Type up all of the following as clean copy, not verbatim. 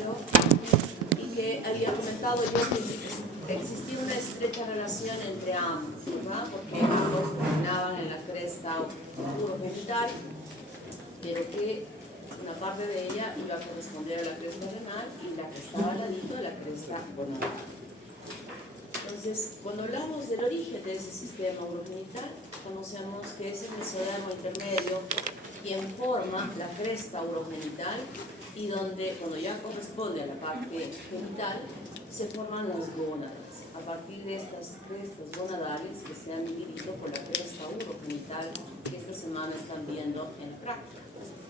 principio y que había comentado yo que existía una estrecha relación entre ambos, ¿verdad? Porque ambos terminaban en la cresta urogenital, pero que una parte de ella iba a corresponder a la cresta renal y la que estaba al ladito de la cresta gonadal. Entonces, cuando hablamos del origen de ese sistema urogenital, conocemos que es el mesodermo intermedio quien forma la cresta urogenital y donde, cuando ya corresponde a la parte genital, se forman las gónadas. A partir de estas crestas gonadales que se han dividido por la cresta urogenital que esta semana están viendo en la práctica.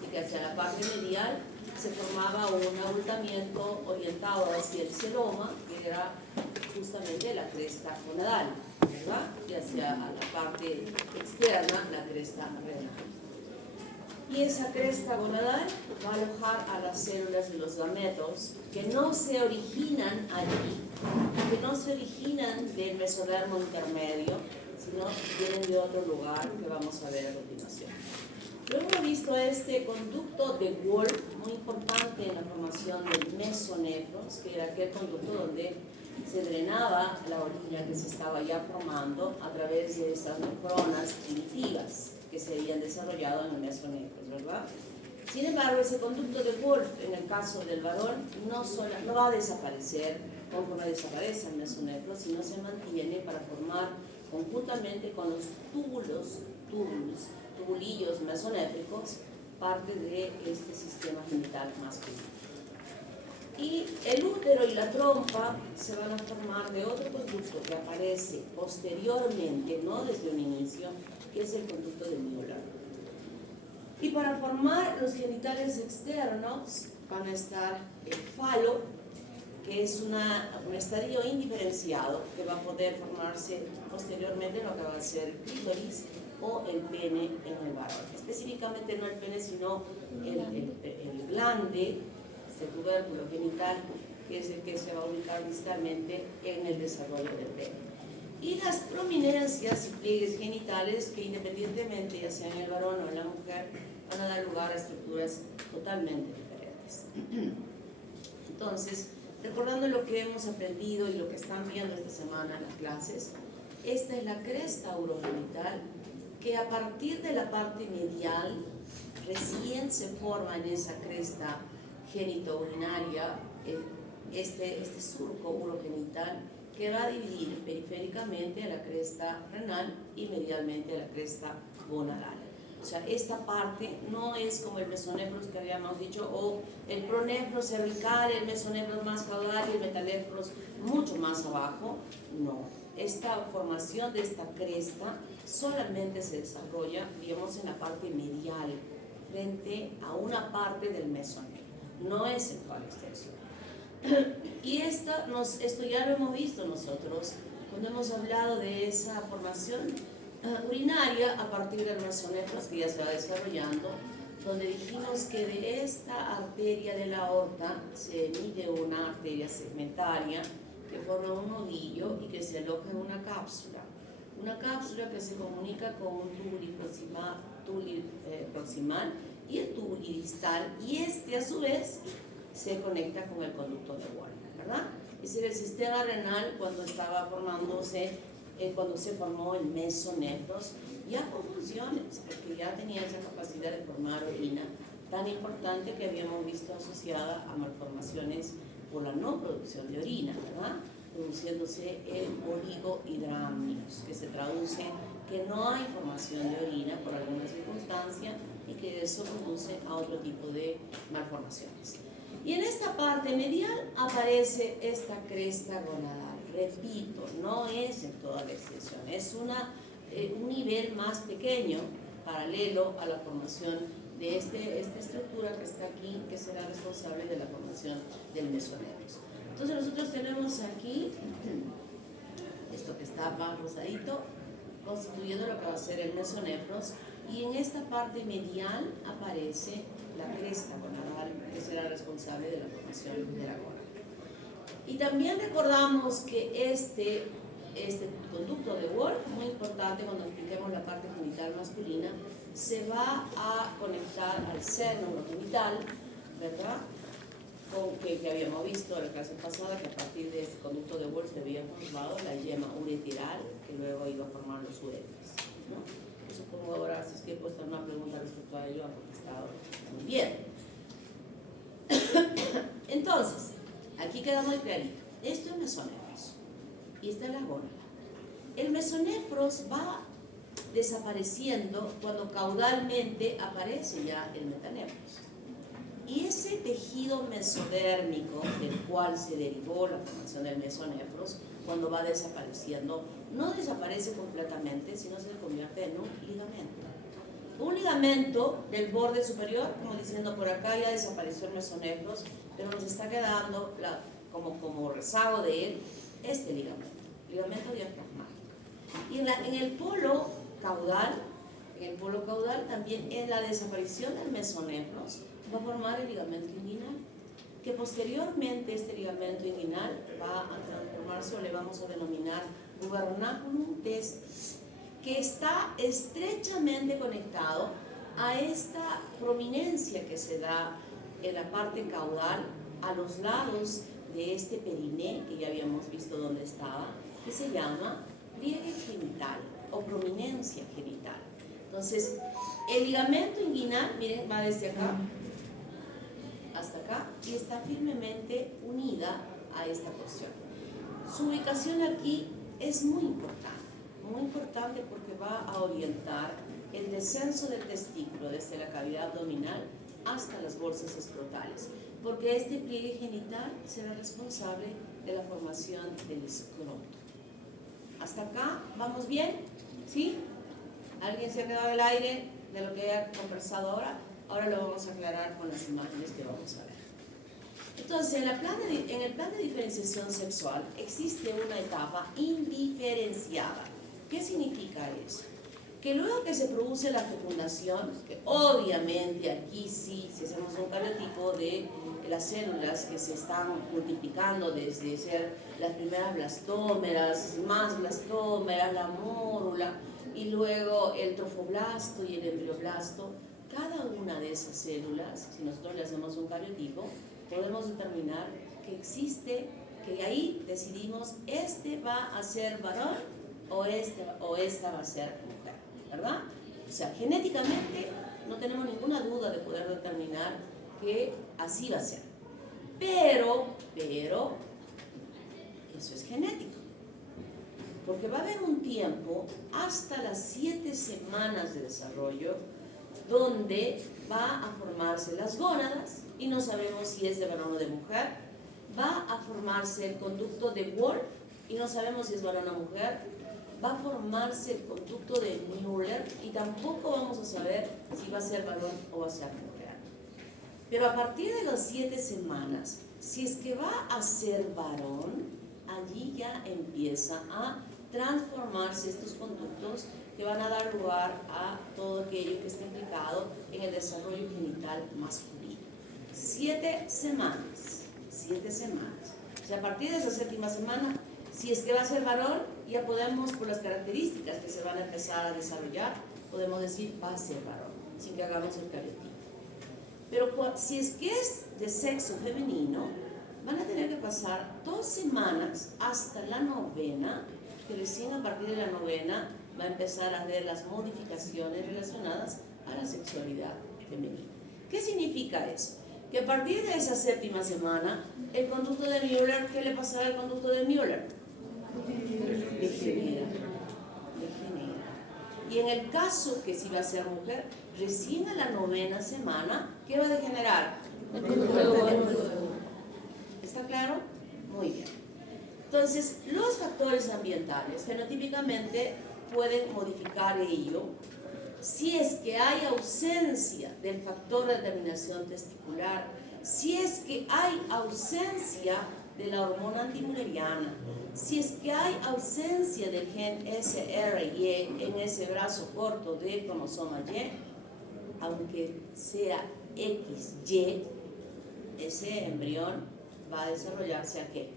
Y que hacia la parte medial se formaba un abultamiento orientado hacia el celoma, que era justamente la cresta gonadal, ¿verdad? Y hacia la parte externa, la cresta renal. Y esa cresta gonadal va a alojar a las células de los gametos que no se originan allí, que no se originan del mesodermo intermedio, sino vienen de otro lugar que vamos a ver a continuación. Luego hemos visto este conducto de Wolff, muy importante en la formación del mesonefros, que era aquel conducto donde se drenaba la orina que se estaba ya formando a través de esas nefronas primitivas que se habían desarrollado en el mesonefros, ¿verdad? Sin embargo, ese conducto de Wolff, en el caso del varón, no va a desaparecer conforme desaparece el mesonefros, sino se mantiene para formar conjuntamente con los tubulillos mesonéfricos, parte de este sistema genital masculino. Y el útero y la trompa se van a formar de otro conducto que aparece posteriormente, no desde un inicio, que es el conducto de Müller. Y para formar los genitales externos van a estar el falo, que es un estadio indiferenciado que va a poder formarse posteriormente en lo que va a ser el clítoris o el pene en el varón. Específicamente no el pene, sino el glande, este tubérculo genital, que es el que se va a ubicar distalmente en el desarrollo del pene. Y las prominencias y pliegues genitales que independientemente ya sea en el varón o en la mujer van a dar lugar a estructuras totalmente diferentes. Entonces, recordando lo que hemos aprendido y lo que están viendo esta semana en las clases, esta es la cresta urogenital que a partir de la parte medial recién se forma en esa cresta genitourinaria este surco urogenital que va a dividir periféricamente a la cresta renal y medialmente a la cresta gonadal. O sea, esta parte no es como el mesonefros que habíamos dicho, o el pronefros cervical, el mesonefros más caudal y el metanefros mucho más abajo. No, esta formación de esta cresta solamente se desarrolla, digamos, en la parte medial, frente a una parte del mesonefro, no es en toda la extensión. Y esto ya lo hemos visto nosotros cuando hemos hablado de esa formación urinaria a partir del mesonefros que ya se va desarrollando, donde dijimos que de esta arteria de la aorta se emite una arteria segmentaria que forma un nodillo y que se aloja en una cápsula que se comunica con un túbulo proximal y el túbulo distal, y este a su vez se conecta con el conducto de Wolff, ¿verdad? Es decir, el sistema renal cuando estaba formándose, cuando se formó el mesonefros, ya con funciones, porque ya tenía esa capacidad de formar orina tan importante que habíamos visto asociada a malformaciones por la no producción de orina, ¿verdad? Produciéndose el oligohidramnios, que se traduce que no hay formación de orina por alguna circunstancia y que eso conduce a otro tipo de malformaciones. Y en esta parte medial aparece esta cresta gonadal. Repito, no es en toda la extensión, es un nivel más pequeño, paralelo a la formación de esta estructura que está aquí, que será responsable de la formación del mesonefros. Entonces nosotros tenemos aquí esto que está más rosadito, constituyendo lo que va a ser el mesonefros, y en esta parte medial aparece la cresta gonadal, que será responsable de la formación de la gónada. Y también recordamos que este conducto de Wolff, muy importante cuando expliquemos la parte genital masculina, se va a conectar al seno urogenital, ¿verdad? que habíamos visto en la clase pasada, que a partir de este conducto de Wolff se había formado la yema ureteral, que luego iba a formar los uretres, ¿no? Yo supongo ahora, si es que he puesto una pregunta respecto a ello, ha contestado muy bien. Entonces, aquí queda muy clarito. Esto es mesonefros y esta es la gónada. El mesonefros va desapareciendo cuando caudalmente aparece ya el metanefros. Y ese tejido mesodérmico del cual se derivó la formación del mesonefros, cuando va desapareciendo, no desaparece completamente, sino se convierte en un ligamento. Un ligamento del borde superior, como diciendo por acá ya desapareció el mesonefros, pero nos está quedando como rezago de él este ligamento diafragmático. Y en el polo caudal también en la desaparición del mesonefros va a formar el ligamento inguinal, que posteriormente este ligamento inguinal va a transformarse o le vamos a denominar gubernaculum testis, que está estrechamente conectado a esta prominencia que se da en la parte caudal a los lados de este periné, que ya habíamos visto dónde estaba, que se llama pliegue genital o prominencia genital. Entonces, el ligamento inguinal, miren, va desde acá hasta acá y está firmemente unida a esta porción. Su ubicación aquí es muy importante porque va a orientar el descenso del testículo desde la cavidad abdominal hasta las bolsas escrotales, porque este pliegue genital será responsable de la formación del escroto. ¿Hasta acá vamos bien? ¿Sí? ¿Alguien se ha quedado al aire de lo que he conversado ahora? Ahora lo vamos a aclarar con las imágenes que vamos a ver. Entonces, en el plan de diferenciación sexual existe una etapa indiferenciada. ¿Qué significa eso? Que luego que se produce la fecundación, que obviamente aquí sí, si hacemos un cariotipo de las células que se están multiplicando desde ser las primeras blastómeras, más blastómeras, la mórula, y luego el trofoblasto y el embrioblasto, cada una de esas células, si nosotros le hacemos un cariotipo, podemos determinar que existe, que ahí decidimos este va a ser varón o esta va a ser mujer, ¿verdad? O sea, genéticamente no tenemos ninguna duda de poder determinar que así va a ser. Pero, eso es genético. Porque va a haber un tiempo, hasta las 7 semanas de desarrollo, donde va a formarse las gónadas, y no sabemos si es de varón o de mujer. Va a formarse el conducto de Wolff, y no sabemos si es varón o mujer. Va a formarse el conducto de Müller, y tampoco vamos a saber si va a ser varón o va a ser mujer. Pero a partir de las 7 semanas, si es que va a ser varón, allí ya empieza a transformarse estos conductos que van a dar lugar a todo aquello que está implicado en el desarrollo genital masculino. 7 semanas. O sea, a partir de esa 7ª semana, si es que va a ser varón, ya podemos, por las características que se van a empezar a desarrollar, podemos decir va a ser varón, sin que hagamos el cariotipo. Pero si es que es de sexo femenino, van a tener que pasar 2 semanas hasta la 9ª, que recién a partir de la 9ª va a empezar a ver las modificaciones relacionadas a la sexualidad femenina. ¿Qué significa eso? Que a partir de esa 7ª semana, el conducto de Müller, ¿qué le pasará al conducto de Müller? Degenera. Y en el caso que si va a ser mujer, recién a la 9ª semana, ¿qué va a degenerar? ¿Está claro? Muy bien. Entonces, los factores ambientales fenotípicamente pueden modificar ello si es que hay ausencia del factor de determinación testicular, si es que hay ausencia de la hormona antimülleriana, si es que hay ausencia del gen SRY en ese brazo corto del cromosoma Y, aunque sea XY, ese embrión va a desarrollarse ¿a qué?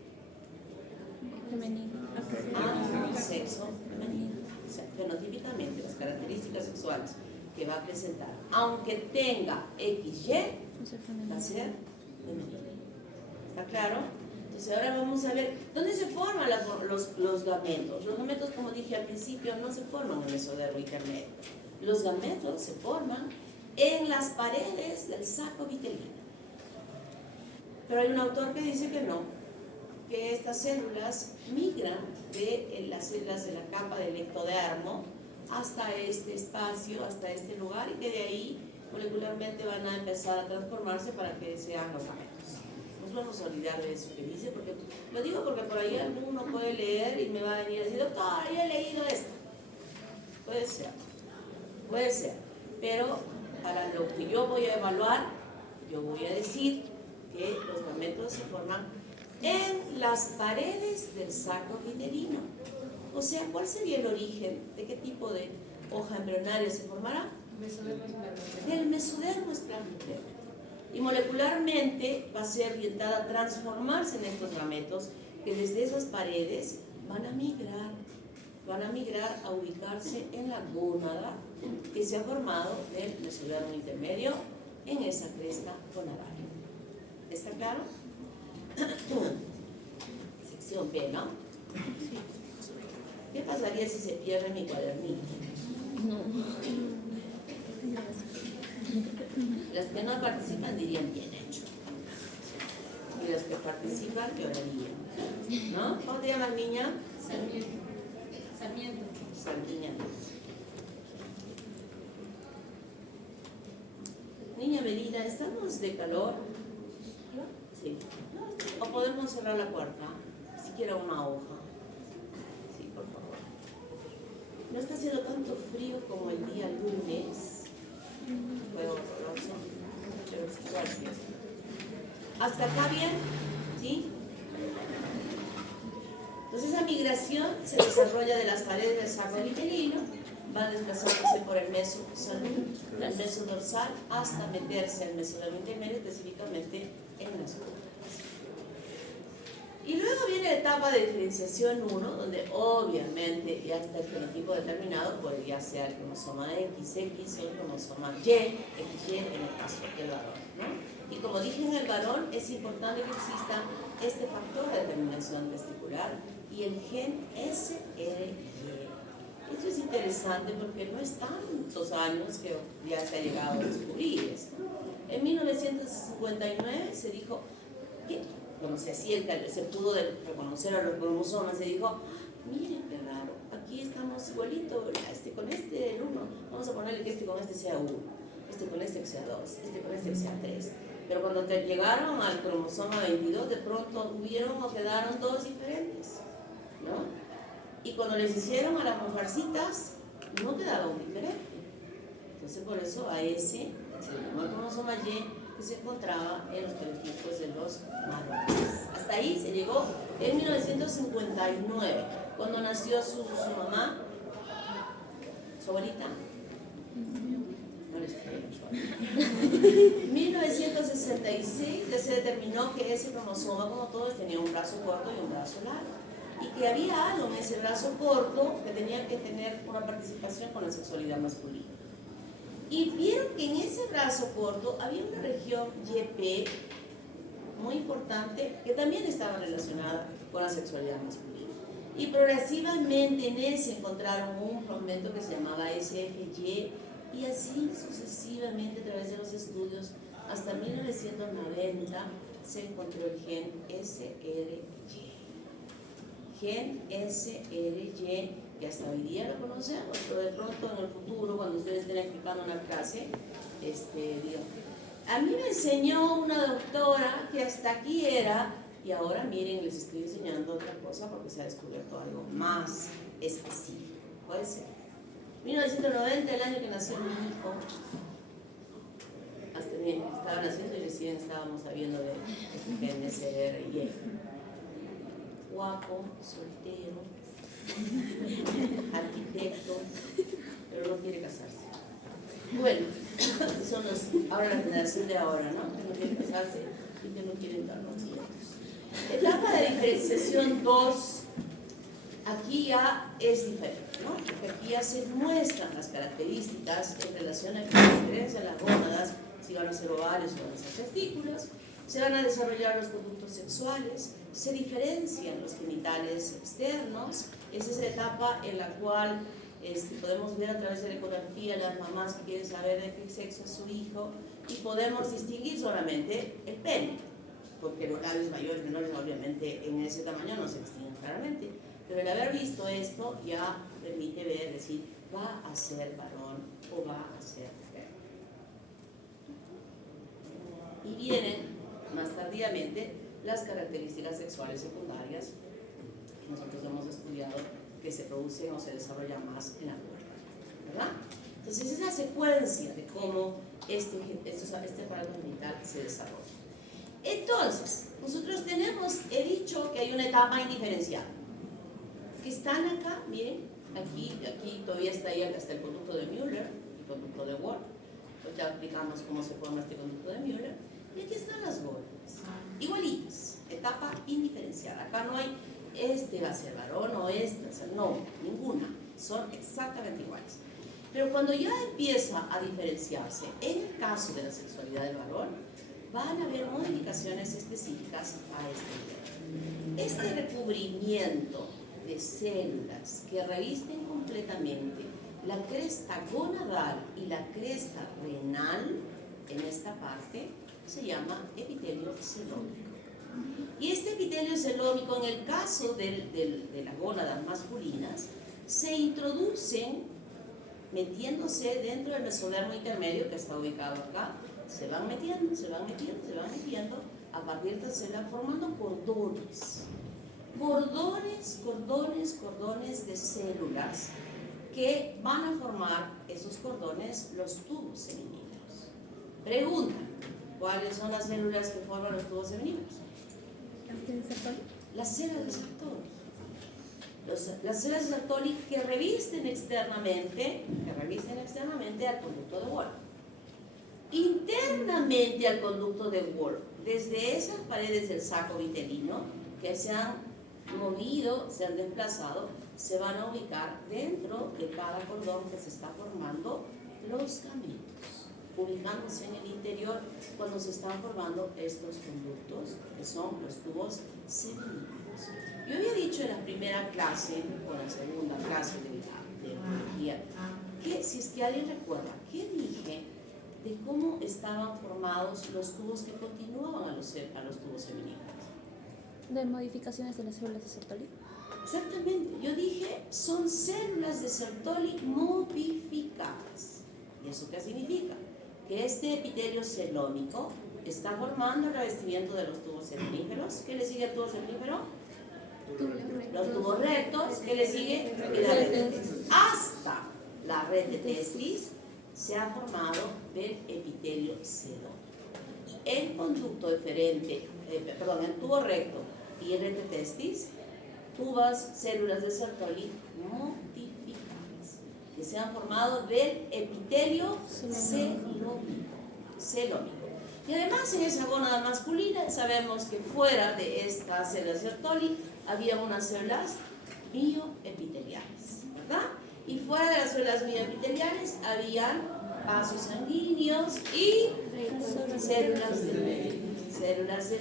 Femenino. A sexo femenino. O sea, fenotípicamente las características sexuales que va a presentar, aunque tenga XY, va a ser femenino. ¿Está claro? Entonces ahora vamos a ver dónde se forman los gametos. Los gametos, como dije al principio, no se forman en el mesodermo intermedio. Los gametos se forman en las paredes del saco vitelino. Pero hay un autor que dice que no, que estas células migran de las células de la capa del ectodermo hasta este espacio, hasta este lugar, y que de ahí molecularmente van a empezar a transformarse para que sean los gametos. Nos vamos a olvidar de eso que dice, porque lo digo porque por ahí alguno puede leer y me va a venir a decir, doctor, yo he leído esto. Puede ser, pero para lo que yo voy a evaluar, yo voy a decir que los gametos se forman en las paredes del saco vitelino. O sea, ¿cuál sería el origen? ¿De qué tipo de hoja embrionaria se formará? Del mesodermo espermatozoide. Y molecularmente va a ser orientada a transformarse en estos gametos que desde esas paredes van a migrar a ubicarse en la gónada que se ha formado del mesodermo intermedio en esa cresta gonadaria. ¿Está claro? Sección B, ¿no? ¿Qué pasaría si se pierde mi cuadernito? Las que no participan dirían bien hecho. Y las que participan llorarían. ¿No? ¿Cómo te llamas, niña? Sarmiento. Sarmiento. Niña Melina, ¿estamos de calor? Sí. O podemos cerrar la puerta, siquiera una hoja. Sí, por favor. No está haciendo tanto frío como el día lunes. Fue horroroso. Pero sí, gracias. ¿Hasta acá bien? ¿Sí? Entonces esa migración se desarrolla de las paredes del saco vitelino, va desplazándose por el meso dorsal hasta meterse en el mesodermo intermedio, específicamente en las gónadas. Y luego viene la etapa de diferenciación 1, donde obviamente ya está el fenotipo determinado por ya sea el cromosoma XX o el cromosoma Y, XY en el caso del varón, ¿no? Y como dije en el varón, es importante que exista este factor de determinación testicular y el gen SRY. Esto es interesante porque no es tantos años que ya se ha llegado a descubrir esto. En 1959 se dijo que cuando se pudo reconocer a los cromosomas, se dijo, miren qué raro, aquí estamos igualito, con este el 1, vamos a ponerle que este con este sea 1, este con este que sea 2, este con este que sea 3. Pero cuando llegaron al cromosoma 22, de pronto hubieron o quedaron dos diferentes, ¿no? Y cuando les hicieron a las mujercitas, no quedaron diferentes. Entonces por eso a ese se llamó el cromosoma Y, que se encontraba en los telotipos de los varones. Hasta ahí se llegó en 1959, cuando nació su mamá, su abuelita. No les creo. En 1966 ya se determinó que ese cromosoma, como todos, tenía un brazo corto y un brazo largo. Y que había algo en ese brazo corto que tenía que tener una participación con la sexualidad masculina. Y vieron que en ese brazo corto había una región YP muy importante que también estaba relacionada con la sexualidad masculina. Y progresivamente en ese encontraron un fragmento que se llamaba SFY y así sucesivamente a través de los estudios hasta 1990 se encontró el gen SRY. Gen SRY, que hasta hoy día lo conocemos, pero de pronto en el futuro, cuando ustedes estén explicando una clase, digo, a mí me enseñó una doctora que hasta aquí era, y ahora miren, les estoy enseñando otra cosa porque se ha descubierto algo más específico. Puede ser. 1990, el año que nació mi hijo, hasta bien, estaba naciendo y recién estábamos sabiendo de gen SRY. Guapo, soltero, arquitecto, pero no quiere casarse. Bueno, son ahora la generación de ahora, ¿no? Que no quiere casarse y que no quieren dar los nietos. Etapa de diferenciación 2, aquí ya es diferente, ¿no? Porque aquí ya se muestran las características en relación a que la diferencia de las gónadas, si van a ser ovarios o van a ser testículos, se van a desarrollar los conductos sexuales, se diferencian los genitales externos. Esa es la etapa en la cual podemos ver a través de la ecografía las mamás que quieren saber de qué sexo es su hijo y podemos distinguir solamente el pene, porque los labios mayores, menores, obviamente en ese tamaño no se distinguen claramente, pero el haber visto esto ya permite ver, decir, va a ser varón o va a ser mujer. Y vienen más tardíamente las características sexuales secundarias que nosotros hemos estudiado, que se producen o se desarrollan más en la pubertad, ¿verdad? Entonces es la secuencia de cómo este aparato genital se desarrolla. Entonces, nosotros he dicho que hay una etapa indiferenciada, que están acá, miren, aquí todavía está ahí hasta el conducto de Müller, el conducto de Wolff, pues ya explicamos cómo se forma este conducto de Müller, y aquí están las gónadas, igualitas, etapa indiferenciada. Acá no hay este va a ser varón o este va a ser, no, ninguna, son exactamente iguales. Pero cuando ya empieza a diferenciarse, en el caso de la sexualidad del varón, van a haber modificaciones específicas a este nivel. Este recubrimiento de células que revisten completamente la cresta gonadal y la cresta renal en esta parte se llama epitelio celómico. Y este epitelio celómico, en el caso de las gónadas masculinas, se introducen metiéndose dentro del mesodermo intermedio que está ubicado acá, se van metiendo a partir de la célula formando cordones de células que van a formar esos cordones los tubos seminíferos. Pregunta, ¿cuáles son las células que forman los tubos seminíferos? Las células de Sertoli. Las células de Sertoli que revisten externamente al conducto de Wolff. Internamente al conducto de Wolff, desde esas paredes del saco vitelino que se han movido, se han desplazado, se van a ubicar dentro de cada cordón que se está formando los gametos, ubicándose en el interior cuando se están formando estos conductos que son los tubos seminíferos. Yo había dicho en la primera clase o en la segunda clase de biología que, si es que alguien recuerda, ¿qué dije de cómo estaban formados los tubos que continuaban a los tubos seminíferos? De modificaciones de las células de Sertoli. Exactamente, yo dije son células de Sertoli modificadas. ¿Y eso qué significa? Que este epitelio celómico está formando el revestimiento de los tubos seminíferos. ¿Qué le sigue al tubo seminífero? Los tubos rectos. ¿Qué le sigue? La red de testis. Hasta la red de testis se ha formado del epitelio celómico. El conducto deferente, el tubo recto y red de testis, células de Sertoli modificadas, que se han formado del epitelio celómico. Y además en esa gónada masculina sabemos que fuera de estas células de Sertoli había unas células mioepiteliales, ¿verdad? Y fuera de las células mioepiteliales habían vasos sanguíneos y células de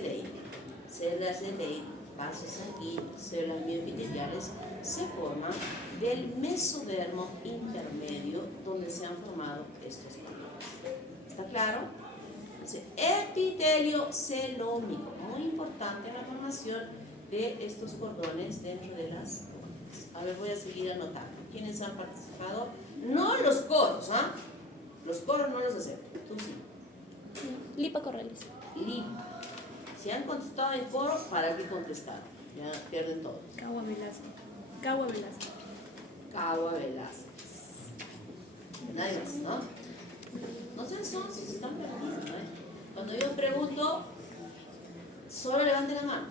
Leydig, vasos sanguíneos, células mioepiteliales se forman del mesodermo intermedio donde se han formado estos cordones. ¿Está claro? Entonces, epitelio celómico, muy importante en la formación de estos cordones dentro de las gónadas. A ver, voy a seguir anotando. ¿Quiénes han participado? No los coros, ¿ah? Los coros no los acepto. Tú sí. Lipa Corrales. Lipa. Si han contestado en coro, ¿para qué contestar? Ya pierden todo. Cagua Velázquez. Nadie más, ¿no? No sean sonsos, están perdidos, ¿no? Cuando yo pregunto, solo levanten la mano.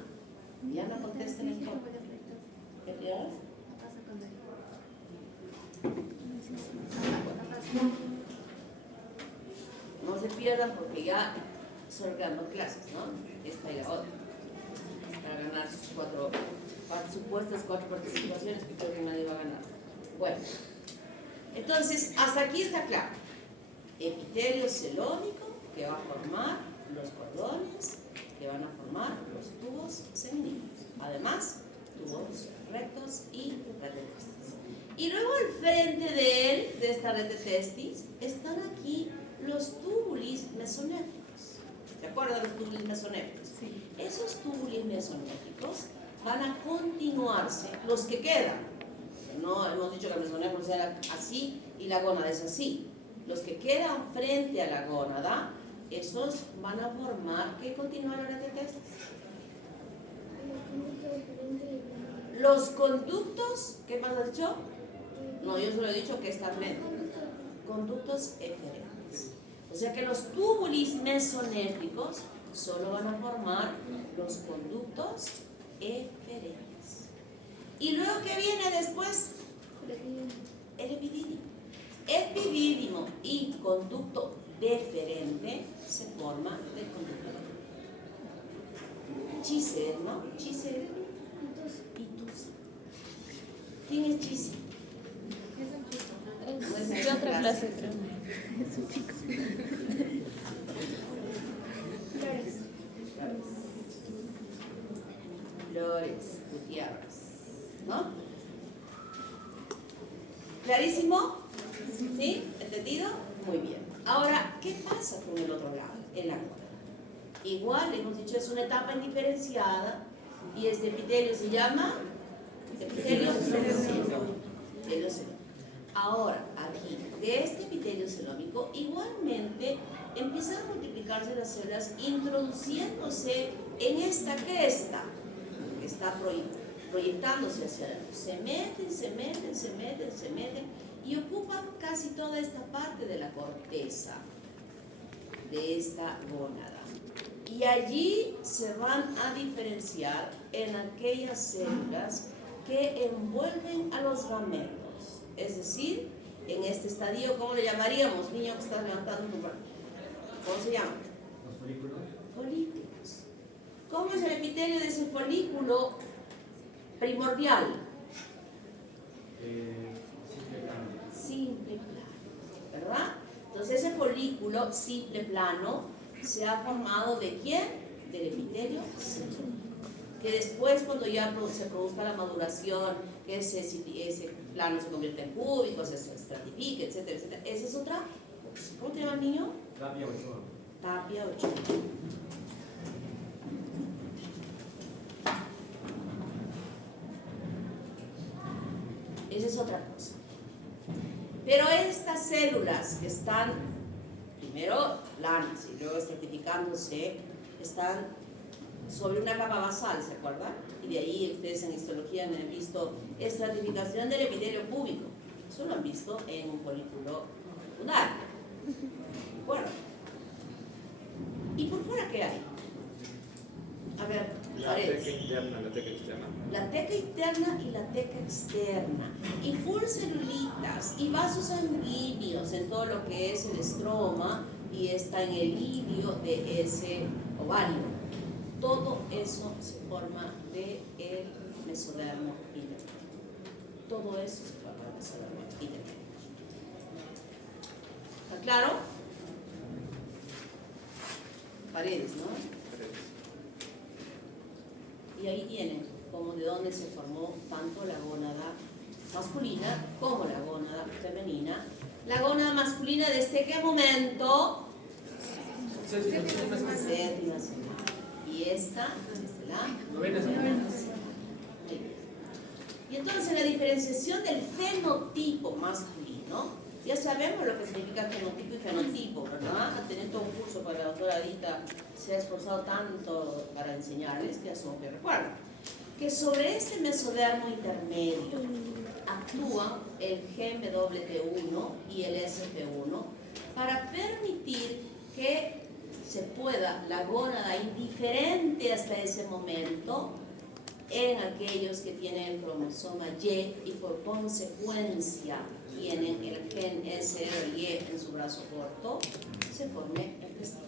Ya no contesten en coro. ¿Qué quieres? No se pierdan porque ya solo quedan 2 clases, ¿no? Esta y la otra. Para ganar sus 4 supuestas 4 participaciones que creo que nadie va a ganar. Bueno, entonces hasta aquí está claro. Epitelio celómico que va a formar los cordones que van a formar los tubos semininos. Además, tubos rectos y red de testis. Y luego al frente de esta red de testis están aquí los túbulos mesonéficos. ¿Se acuerdan de los túbulos mesonéficos? Sí. Esos túbulos mesonéficos van a continuarse, los que quedan. No hemos dicho que el mesonéfro sea así y la gónada es así. Los que quedan frente a la gónada, esos van a formar, ¿qué continúa la red de testis? Los conductos, ¿qué más has dicho? No, yo solo he dicho que está frente. Conductos eferentes. O sea que los túbulos mesonéficos solo van a formar los conductos eferentes. ¿Y luego qué viene después? El epidídimo. Epidídimo y conducto deferente se forma del conducto deferente. Chise, ¿no? Chise y tus. ¿Quién es Chise? Es de otra clase, creo. Flores Gutiérrez, ¿no? ¿Clarísimo? ¿Sí? ¿Entendido? Muy bien. Ahora, ¿qué pasa con el otro lado? El ángulo. Igual, hemos dicho, es una etapa indiferenciada y este epitelio se llama epitelio celómico. Ahora, aquí, de este epitelio celómico, igualmente empiezan a multiplicarse las células introduciéndose en esta cresta que está proyectándose hacia adentro. Se meten y ocupan casi toda esta parte de la corteza de esta gónada. Y allí se van a diferenciar en aquellas células que envuelven a los gametos. Es decir, en este estadio, ¿cómo le llamaríamos? Niño que está levantando tu mano. ¿Cómo se llama? Los folículos. Folículos. ¿Cómo es el epitelio de ese folículo primordial? Simple plano, ¿verdad? Entonces ese folículo simple plano se ha formado ¿de quién? Del epitelio celómico. Que después, cuando ya se produzca la maduración, que ese plano se convierte en cúbico, se estratifique, etcétera, etcétera. Esa es otra cosa. ¿Cómo te llama el niño? Tapia Ochoa. Tapia Ochoa. Esa es otra cosa. Pero estas células que están primero planas y luego estratificándose, están sobre una capa basal, ¿se acuerdan? Y de ahí ustedes en histología han visto estratificación del epitelio púbico. Eso lo han visto en un folículo secundario. Bueno. ¿Y por fuera qué hay? A ver, La teca interna, la teca externa. La teca interna y la teca externa. Y celulitas y vasos sanguíneos en todo lo que es el estroma y está en el ilio de ese ovario. Todo eso se forma del mesodermo interno. Todo eso se forma del mesodermo interno. ¿Está claro? Paredes, ¿no? Y ahí tienen como de dónde se formó tanto la gónada masculina como la gónada femenina. La gónada masculina, ¿desde qué momento? Séptima semana. Y esta desde la novena semana. Y entonces la diferenciación del fenotipo masculino, ya sabemos lo que significa fenotipo y fenotipo, ¿verdad? Teniendo un curso para la doctora Adita se ha esforzado tanto para enseñarles, ya son que recuerdan, que sobre este mesodermo intermedio actúa el GMWT1 y el SF1 para permitir que se pueda la gónada indiferente hasta ese momento en aquellos que tienen el cromosoma Y y por consecuencia tienen el gen SRY en su brazo corto, se forme el testículo.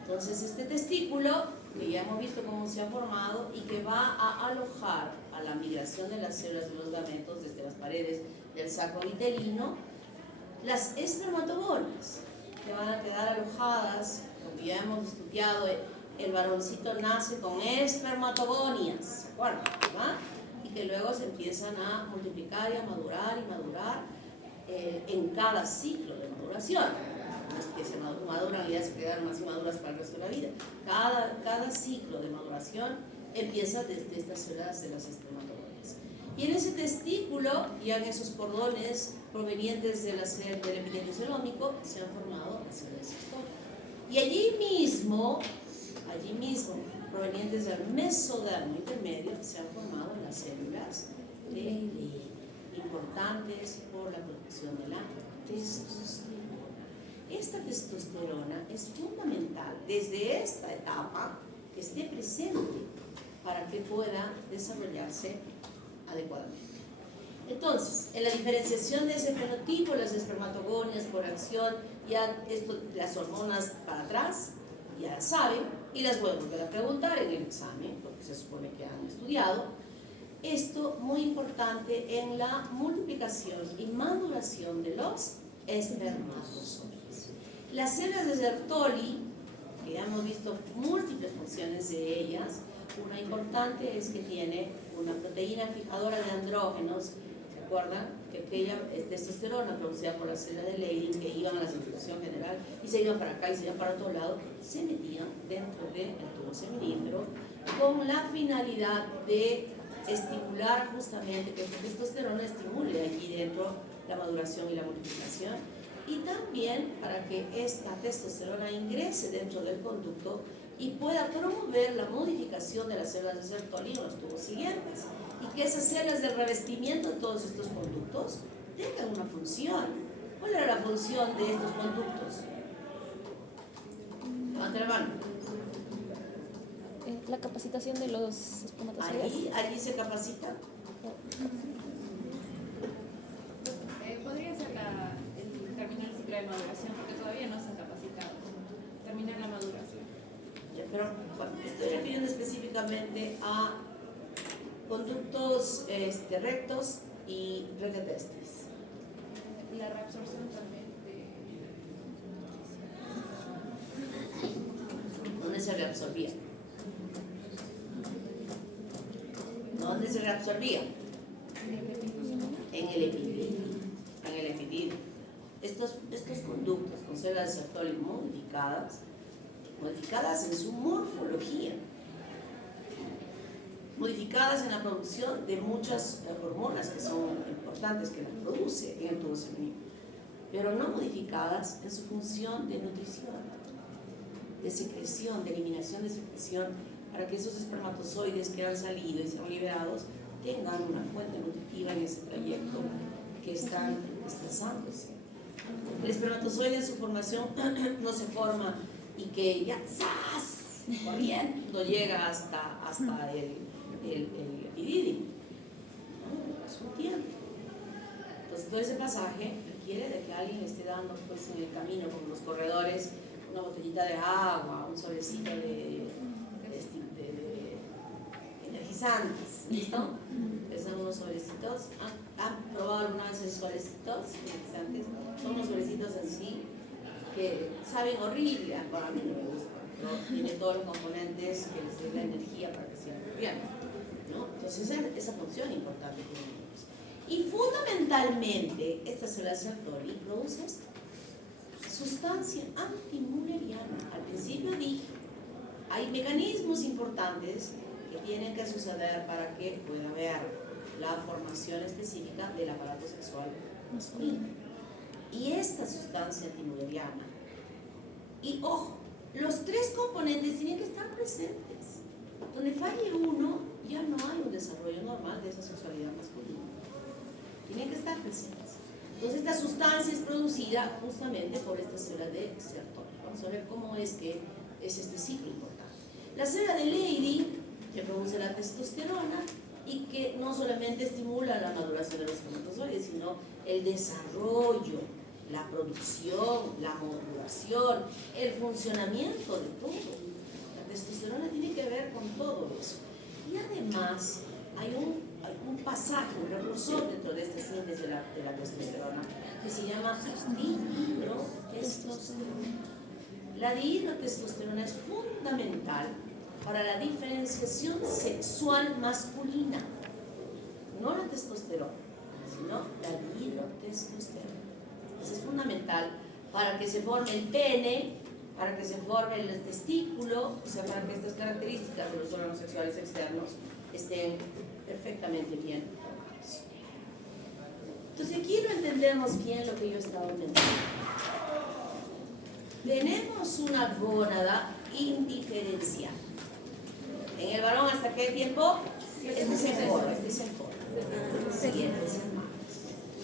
Entonces este testículo, que ya hemos visto cómo se ha formado y que va a alojar a la migración de las células de los gametos desde las paredes del saco vitelino, las espermatogonas, que van a quedar alojadas, como ya hemos estudiado, el varoncito nace con espermatogonias, ¿se acuerdan? ¿Verdad? Y que luego se empiezan a multiplicar y a madurar en cada ciclo de maduración. No es que se maduran y ya se quedan más inmaduras para el resto de la vida. Cada ciclo de maduración empieza desde estas células de las espermatogonias. Y en ese testículo, ya en esos cordones provenientes del epitelio celómico, se han formado las células Sertoli. Y allí mismo, provenientes del mesodermo intermedio, se han formado las células de Leydig, importantes por la producción de la testosterona. Esta testosterona es fundamental desde esta etapa que esté presente para que pueda desarrollarse adecuadamente. Entonces, en la diferenciación de ese fenotipo, las espermatogonias por acción, ya esto, las hormonas para atrás, ya las saben, y las vuelvo a volver a preguntar en el examen, porque se supone que han estudiado. Esto muy importante en la multiplicación y maduración de los espermatozoides. Las células de Sertoli, que ya hemos visto múltiples funciones de ellas, una importante es que tiene una proteína fijadora de andrógenos. ¿Se acuerdan? Que aquella testosterona producida por las células de Leydig que iban a la circulación general y se iban para acá y se iban para otro lado, se metían dentro del tubo seminífero con la finalidad de estimular justamente que esta testosterona estimule allí dentro la maduración y la multiplicación, y también para que esta testosterona ingrese dentro del conducto y pueda promover la modificación de las células de Sertoli en los tubos siguientes, y que esas células de revestimiento de todos estos conductos tengan una función. ¿Cuál era la función de estos conductos? Levanta la mano. La capacitación de los espermatozoides. Allí se capacita. Podría ser terminar el ciclo de maduración, porque todavía no se han capacitado. Terminar la maduración. Pero bueno, estoy refiriendo específicamente a conductos rectos y retetestis. La reabsorción también ¿Dónde se reabsorbía? ¿Dónde se reabsorbía? En el epididio. En el epididio. Estos conductos con células de Sertoli modificadas en su morfología, modificadas en la producción de muchas hormonas que son importantes, que las produce en el tubo seminífero, pero no modificadas en su función de nutrición, de secreción, de eliminación de secreción, para que esos espermatozoides que han salido y sean liberados tengan una fuente nutritiva en ese trayecto que están desplazándose. El espermatozoide en su formación no se forma y que ya ¡zas! Corriendo llega hasta el epididio. No, es un tiempo. Entonces todo ese pasaje requiere de que alguien esté dando pues en el camino, como los corredores, una botellita de agua, un solecito de energizantes, ¿listo? Son unos sobrecitos. ¿Han probado alguna vez esos sobrecitos energizantes? Son unos sobrecitos así que saben horrible, a mí no me gusta, ¿no? Tiene todos los componentes que les den la energía para que sigan bien, ¿no? Entonces esa función importante que tenemos. Y fundamentalmente esta célula Sertoli produce esto, sustancia antimülleriana. Al principio dije, hay mecanismos importantes que tienen que suceder para que pueda haber la formación específica del aparato sexual masculino. Y esta sustancia antimülleriana, y ojo, los tres componentes tienen que estar presentes. Donde falle uno, ya no hay un desarrollo normal de esa sexualidad masculina. Tienen que estar presentes. Entonces esta sustancia es producida justamente por esta célula de Sertoli. Vamos a ver cómo es que es este ciclo importante. La célula de Leydig, que produce la testosterona y que no solamente estimula la maduración de los espermatozoides, sino el desarrollo, la producción, la modulación, el funcionamiento de todo. La testosterona tiene que ver con todo eso. Y además hay un pasaje, un precursor dentro de esta síntesis de la testosterona que se llama dihidrotestosterona. La dihidrotestosterona es fundamental fundamental para la diferenciación sexual masculina. No la testosterona, sino la dihidrotestosterona. Eso es fundamental para que se forme el pene, para que se forme el testículo, o sea, para que estas características de los órganos sexuales externos estén perfectamente bien. Entonces aquí no entendemos bien lo que yo estaba mencionando. Tenemos una gónada indiferenciada. En el varón, ¿hasta qué tiempo? Este es el foro, este es el foro. 7 semanas.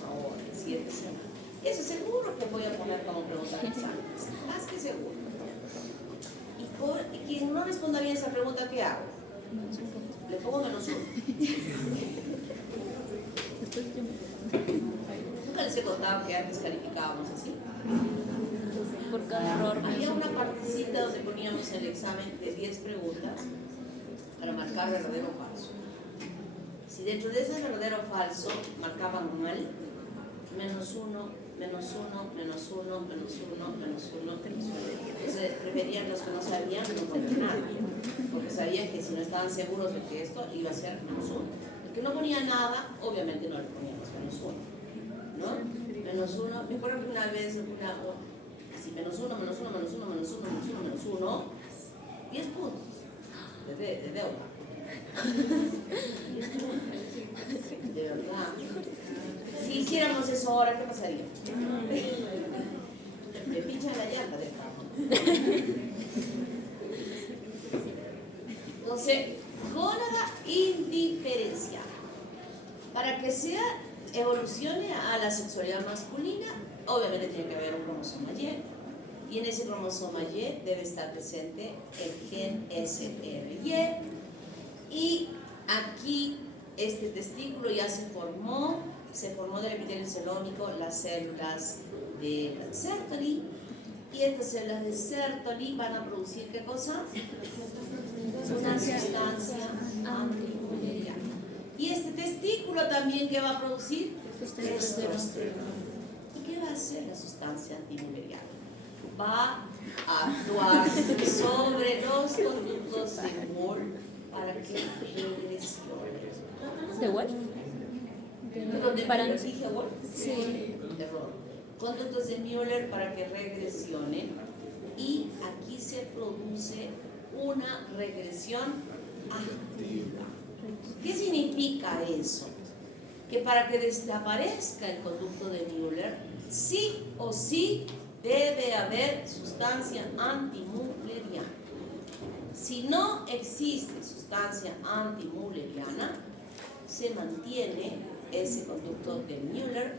Ahora, 7 semanas. Eso seguro que voy a poner como pregunta de exámenes. Más que seguro. Y quien no responda bien esa pregunta, ¿qué hago? Le pongo -1. Nunca les he contado que antes calificábamos así. Por cada error. Había una partecita donde poníamos el examen de 10 preguntas para marcar verdadero o falso. Si dentro de ese verdadero o falso marcaban mal, -1, -1, -1, -1, -1. Entonces preferían los que no sabían no poner nada, porque sabían que si no estaban seguros de que esto iba a ser -1. El que no ponía nada, obviamente no le poníamos -1, ¿no? -1, me acuerdo que una vez, así, -1, -1, 10 puntos de deuda. De verdad. Si hiciéramos eso ahora, ¿qué pasaría? Me pinchan la llanta del carro. Entonces, gónada indiferenciada. Para que evolucione a la sexualidad masculina, obviamente tiene que haber un cromosoma Y. Y en ese cromosoma Y debe estar presente el gen SRY. Y aquí este testículo ya se formó del epitelio celómico las células de Sertoli, y estas células de Sertoli van a producir ¿qué cosa? Una sustancia antimuleriana. Y este testículo también ¿qué va a producir? Testosterona. ¿Y qué va a hacer la sustancia antimuleriana? Va a actuar sobre los conductos de Moore para que regresione. ¿De Wolf? ¿Para dije Wolf? Sí. Error. Conductos de Müller para que regresionen, y aquí se produce una regresión activa. ¿Qué significa eso? Que para que desaparezca el conducto de Müller, sí o sí debe haber sustancia antimülleriana. Si no existe sustancia antimülleriana, se mantiene ese conducto de Müller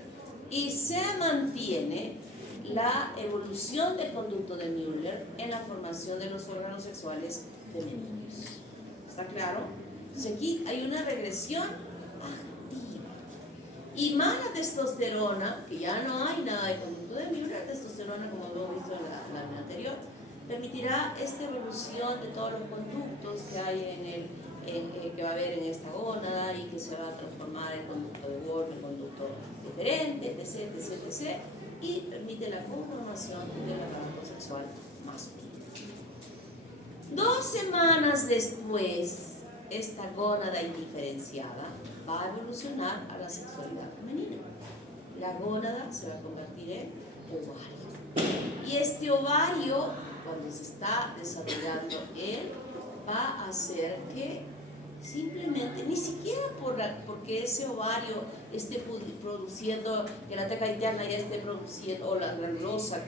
y se mantiene la evolución del conducto de Müller en la formación de los órganos sexuales femeninos. ¿Está claro? Entonces aquí hay una regresión activa. Y más la testosterona, que ya no hay nada de conducto de Müller, la testosterona, como hemos visto en la anterior, permitirá esta evolución de todos los conductos que hay que va a haber en esta gónada, y que se va a transformar el conducto de Wolf en conducto diferente, etc. Y permite la conformación del aparato sexual masculino. 2 semanas después, esta gónada indiferenciada va a evolucionar a la sexualidad femenina. La gónada se va a convertir en ovario. Y este ovario, cuando se está desarrollando él, va a hacer que simplemente, ni siquiera porque ese ovario esté produciendo, que la teca interna ya esté produciendo, o la granulosa,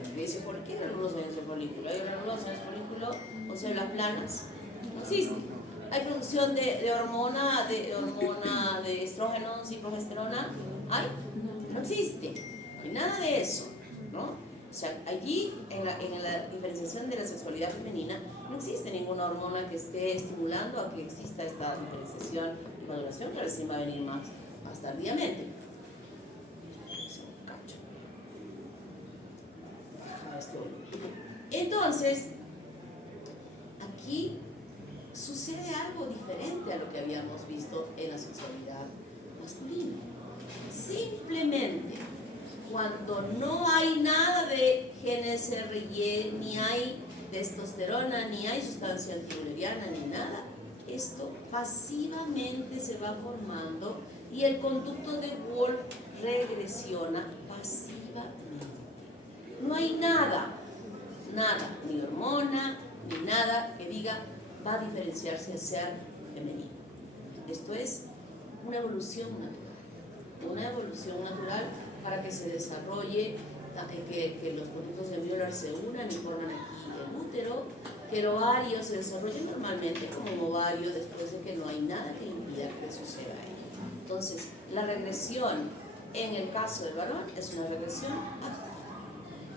¿por qué granulosa en ese folículo? ¿Hay granulosa en ese folículo? O células planas. No existe. Hay producción de hormona de estrógenos y progesterona. ¿Hay? No existe. No hay nada de eso, ¿no? O sea, allí en la diferenciación de la sexualidad femenina no existe ninguna hormona que esté estimulando a que exista esta diferenciación y maduración, que recién va a venir más tardíamente. Entonces, aquí sucede algo diferente a lo que habíamos visto en la sexualidad masculina. Simplemente, cuando no hay nada de genes RY, ni hay testosterona, ni hay sustancia antimulleriana, ni nada. Esto pasivamente se va formando y el conducto de Wolff regresiona pasivamente. No hay nada, ni hormona, ni nada que diga va a diferenciarse de ser femenino. Esto es una evolución natural para que se desarrolle, que los conductos de Müller se unan y forman aquí el útero, que el ovario se desarrolle normalmente como un ovario después de que no hay nada que impida que suceda ahí. Entonces, la regresión en el caso del varón es una regresión activa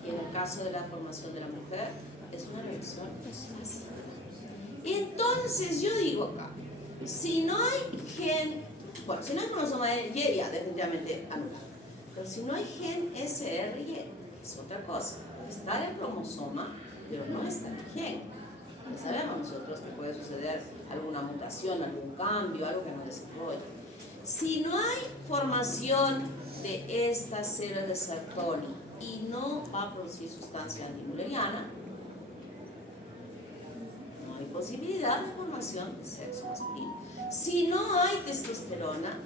y en el caso de la formación de la mujer es una regresión pasiva. Y entonces yo digo acá, si no hay gen, bueno, si no hay cromosoma Y, ya definitivamente anulado. Pero si no hay gen SRY, es otra cosa. Está el cromosoma, pero no está el gen. Ya sabemos nosotros que puede suceder alguna mutación, algún cambio, algo que no desarrolle. Si no hay formación de estas células de Sertoli y no va a producir sustancia antimulleriana, no hay posibilidad de formación de sexo masculino. Si no hay testosterona,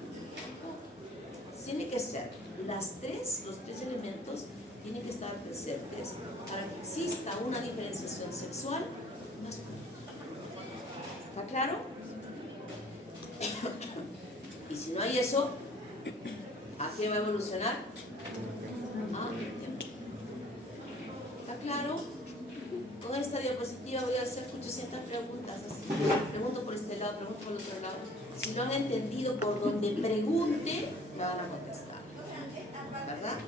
tiene que ser los tres elementos tienen que estar presentes para que exista una diferenciación sexual masculina. ¿Está claro? Y si no hay eso, ¿a qué va a evolucionar? ¿Está claro? Con esta diapositiva voy a hacer 800 preguntas. Así. Pregunto por este lado, pregunto por el otro lado. Si lo han entendido, por donde pregunte, me van a contestar. ¿Verdad?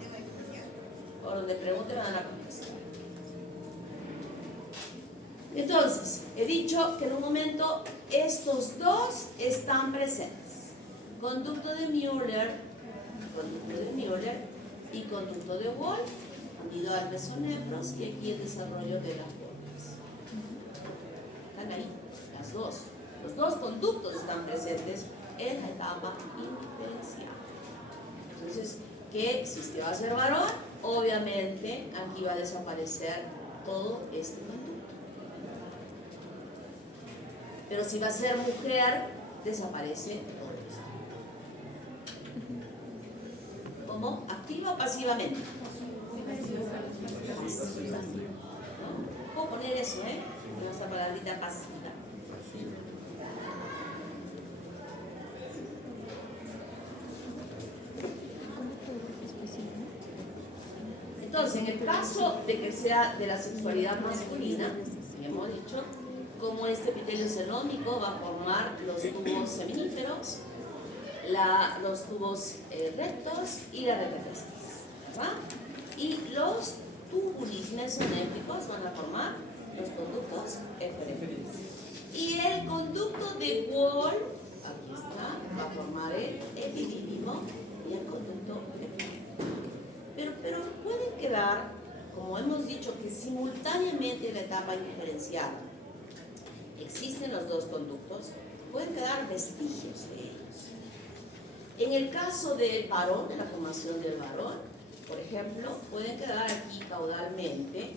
Por donde pregunte, me van a contestar. Entonces, he dicho que en un momento estos dos están presentes. Conducto de Müller y conducto de Wolff, unido al mesonefros y aquí el desarrollo de las formas. Están ahí, las dos. Los dos conductos están presentes en la etapa inicial. Entonces, que si usted va a ser varón, obviamente aquí va a desaparecer todo este conducto. Pero si va a ser mujer, desaparece todo esto. ¿Cómo? ¿Activa o pasivamente? Pasiva. ¿No? Puedo poner eso, esta palabrita pasiva. Entonces, en el caso de que sea de la sexualidad masculina, como hemos dicho, como este epitelio celómico va a formar los tubos seminíferos, los tubos rectos y la retrotestis, ¿verdad? Y los túbulos mesonéfricos van a formar los conductos eferentes. Y el conducto de Wolff, aquí está, va a formar el epidídimo y el conducto eferente. Pero pueden quedar, como hemos dicho, que simultáneamente en la etapa indiferencial existen los dos conductos, pueden quedar vestigios de ellos. En el caso del varón, de la formación del varón, por ejemplo, pueden quedar aquí caudalmente,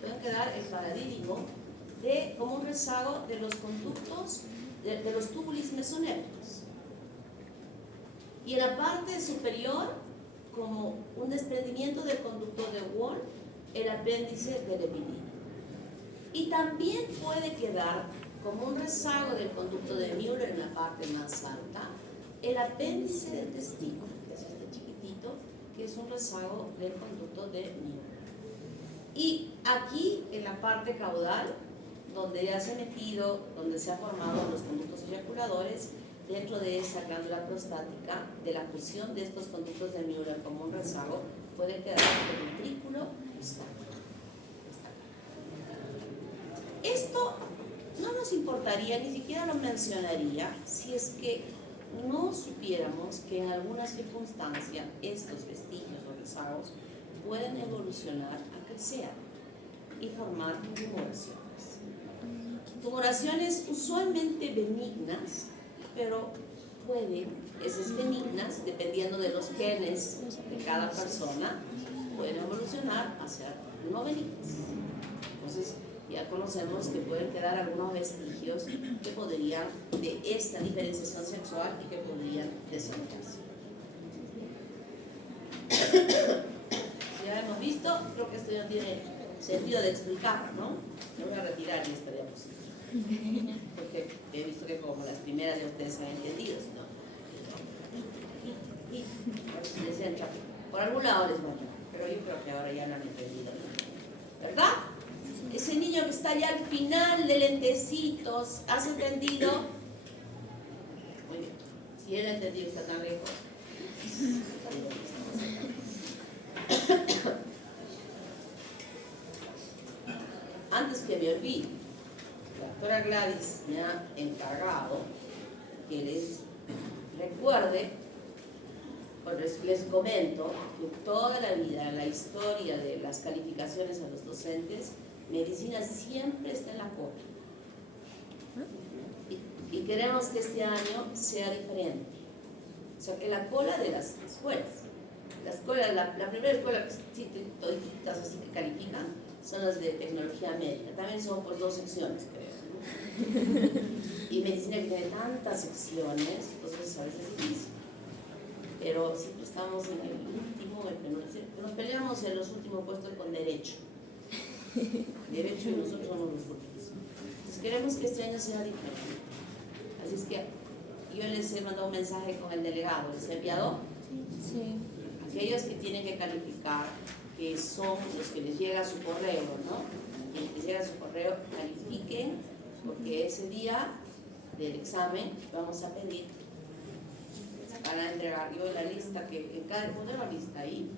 pueden quedar el paradídimo como un rezago de los conductos, de los túbulos mesonéfricos. Y en la parte superior, como un desprendimiento del conducto de Wolff, el apéndice del epidídimo. Y también puede quedar como un rezago del conducto de Müller en la parte más alta, el apéndice del testículo, que es este chiquitito, que es un rezago del conducto de Müller. Y aquí en la parte caudal, donde ya se ha metido, donde se han formado los conductos eyaculadores, dentro de esa glándula prostática, de la fusión de estos conductos de Müller como un rezago, puede quedar el ventrículo prostático. Esto no nos importaría, ni siquiera lo mencionaría, si es que no supiéramos que en algunas circunstancias estos vestigios o rezagos pueden evolucionar a crecer y formar tumoraciones. Tumoraciones usualmente benignas, pero pueden, esas benignas, dependiendo de los genes de cada persona, pueden evolucionar a ser no benignas. Entonces, ya conocemos que pueden quedar algunos vestigios que podrían, de esta diferenciación sexual y que podrían desarrollarse. Ya hemos visto, creo que esto ya tiene sentido de explicar, ¿no? Me voy a retirar de esta diapositiva, porque he visto que como las primeras de ustedes han entendido, ¿no? A ver si les entra. Por algún lado les va a entrar, pero yo creo que ahora ya lo han entendido, ¿verdad? Ese niño que está allá al final de lentecitos, ¿has entendido? Muy bien. Si él ha entendido, está tan lejos. Antes que me olvide, la doctora Gladys me ha encargado que les recuerde, les comento que toda la vida, en la historia de las calificaciones a los docentes, medicina siempre está en la cola. Y queremos que este año sea diferente. O sea, que la cola de las escuelas, la primera escuela que sí, toditas así que califican, son las de tecnología médica. También son pues 2 secciones, creo, ¿no? Y medicina que tiene tantas secciones, entonces a veces es difícil. Pero siempre estamos en el último, nos peleamos en los últimos puestos con derecho. Derecho y nosotros somos los últimos. Entonces queremos que este año sea diferente. Así es que yo les he mandado un mensaje con el delegado. ¿Les he enviado? Sí. Aquellos que tienen que calificar, que son los que les llega a su correo, ¿no? Quienes les llega a su correo, califiquen, porque ese día del examen vamos a pedir, van a entregar yo la lista, que en cada poner la lista ahí,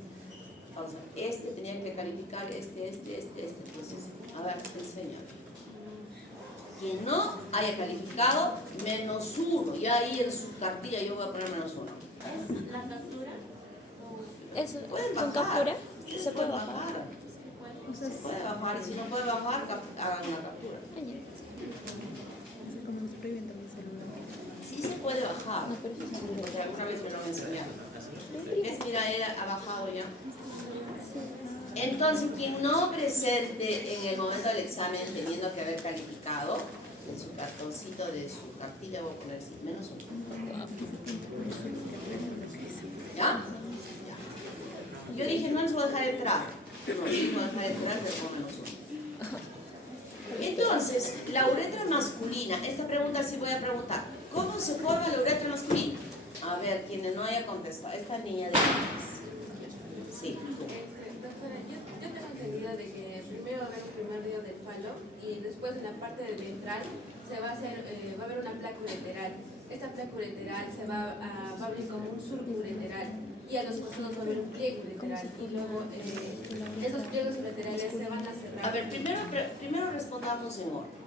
vamos a ver, tenían que calificar, entonces, a ver, te enseño. Quien no haya calificado, -1, ya ahí en su cartilla yo voy a poner -1. ¿Es la captura? Eso, Pueden con bajar. captura Ustedes se puede pueden bajar. Se puede bajar, y si no puede bajar, hagan una captura. Sí se puede bajar. No, pero eso es muy Porque alguna vez me lo han enseñado. ¿Ves? Mira, él ha bajado ya. Entonces, quien no presente en el momento del examen teniendo que haber calificado, en su cartoncito de su cartilla voy a poner -1. ¿Ya? Yo dije, no les voy a dejar entrar. No les voy a dejar entrar, les pongo -1. Entonces, la uretra masculina, esta pregunta sí voy a preguntar. ¿Cómo se forma la uretra masculina? A ver, quienes no haya contestado. Esta niña de sí, tú. Doctora, yo tengo entendido de que primero va a haber un primer dedo del falo y después en la parte del ventral va a haber una placa ureteral. Esta placa ureteral va a abrir como un surco ureteral y a los costados va a haber un pliegue ureteral y luego esos pliegues ureterales se van a cerrar. A ver, primero respondamos en orden.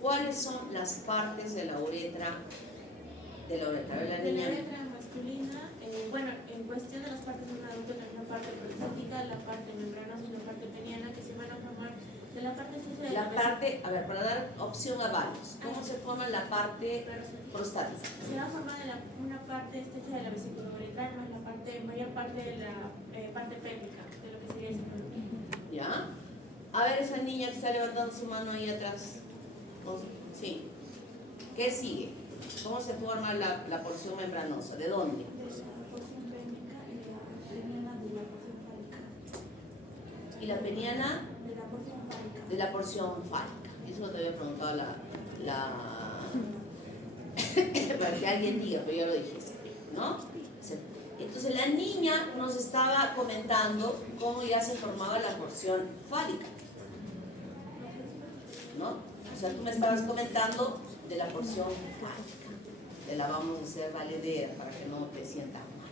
¿Cuáles son las partes de la uretra? A ver, la De la niña. uretra masculina, bueno, en cuestión de las partes de un adulto, hay una parte prostática, la parte membranosa y la parte peniana que se van a formar de la parte estrecha de La parte, a ver, para dar opción a varios, ¿cómo se forma la parte prostática? Se va a formar de una parte estrecha de la vesícula uretral más la mayor parte de la parte pélvica, de lo que sería el cinturón. ¿Ya? A ver, esa niña que está levantando su mano ahí atrás. Sí. ¿Qué sigue? ¿Cómo se forma la porción membranosa? ¿De dónde? De la porción pélvica y la peniana de la porción fálica. Y la peniana De la porción fálica. de la porción fálica. Eso te había preguntado para que alguien diga, pero ya lo dijiste, ¿no? Entonces la niña nos estaba comentando cómo ya se formaba la porción fálica, ¿no? O sea, tú me estabas comentando de la porción fálica. Te la vamos a hacer valedera para que no te sientas mal.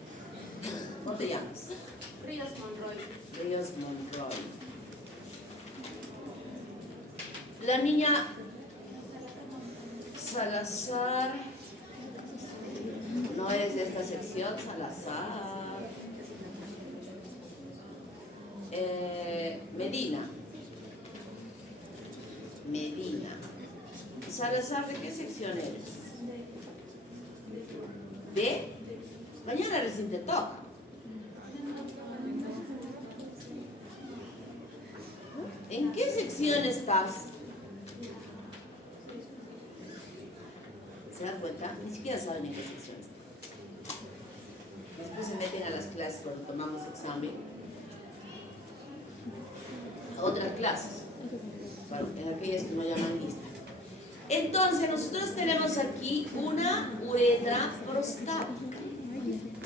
¿Cómo te llamas? Ríos Monroy. Ríos Monroy. La niña Salazar, no eres de esta sección, Salazar. Medina. Salazar, ¿de qué sección eres? ¿De? Mañana recién te toca. sección estás? ¿Se dan cuenta? Ni siquiera saben en qué sección están. Después se meten a las clases cuando tomamos examen. A otras clases. Bueno, en aquellas que no llaman lista. Entonces, nosotros tenemos aquí una uretra prostática,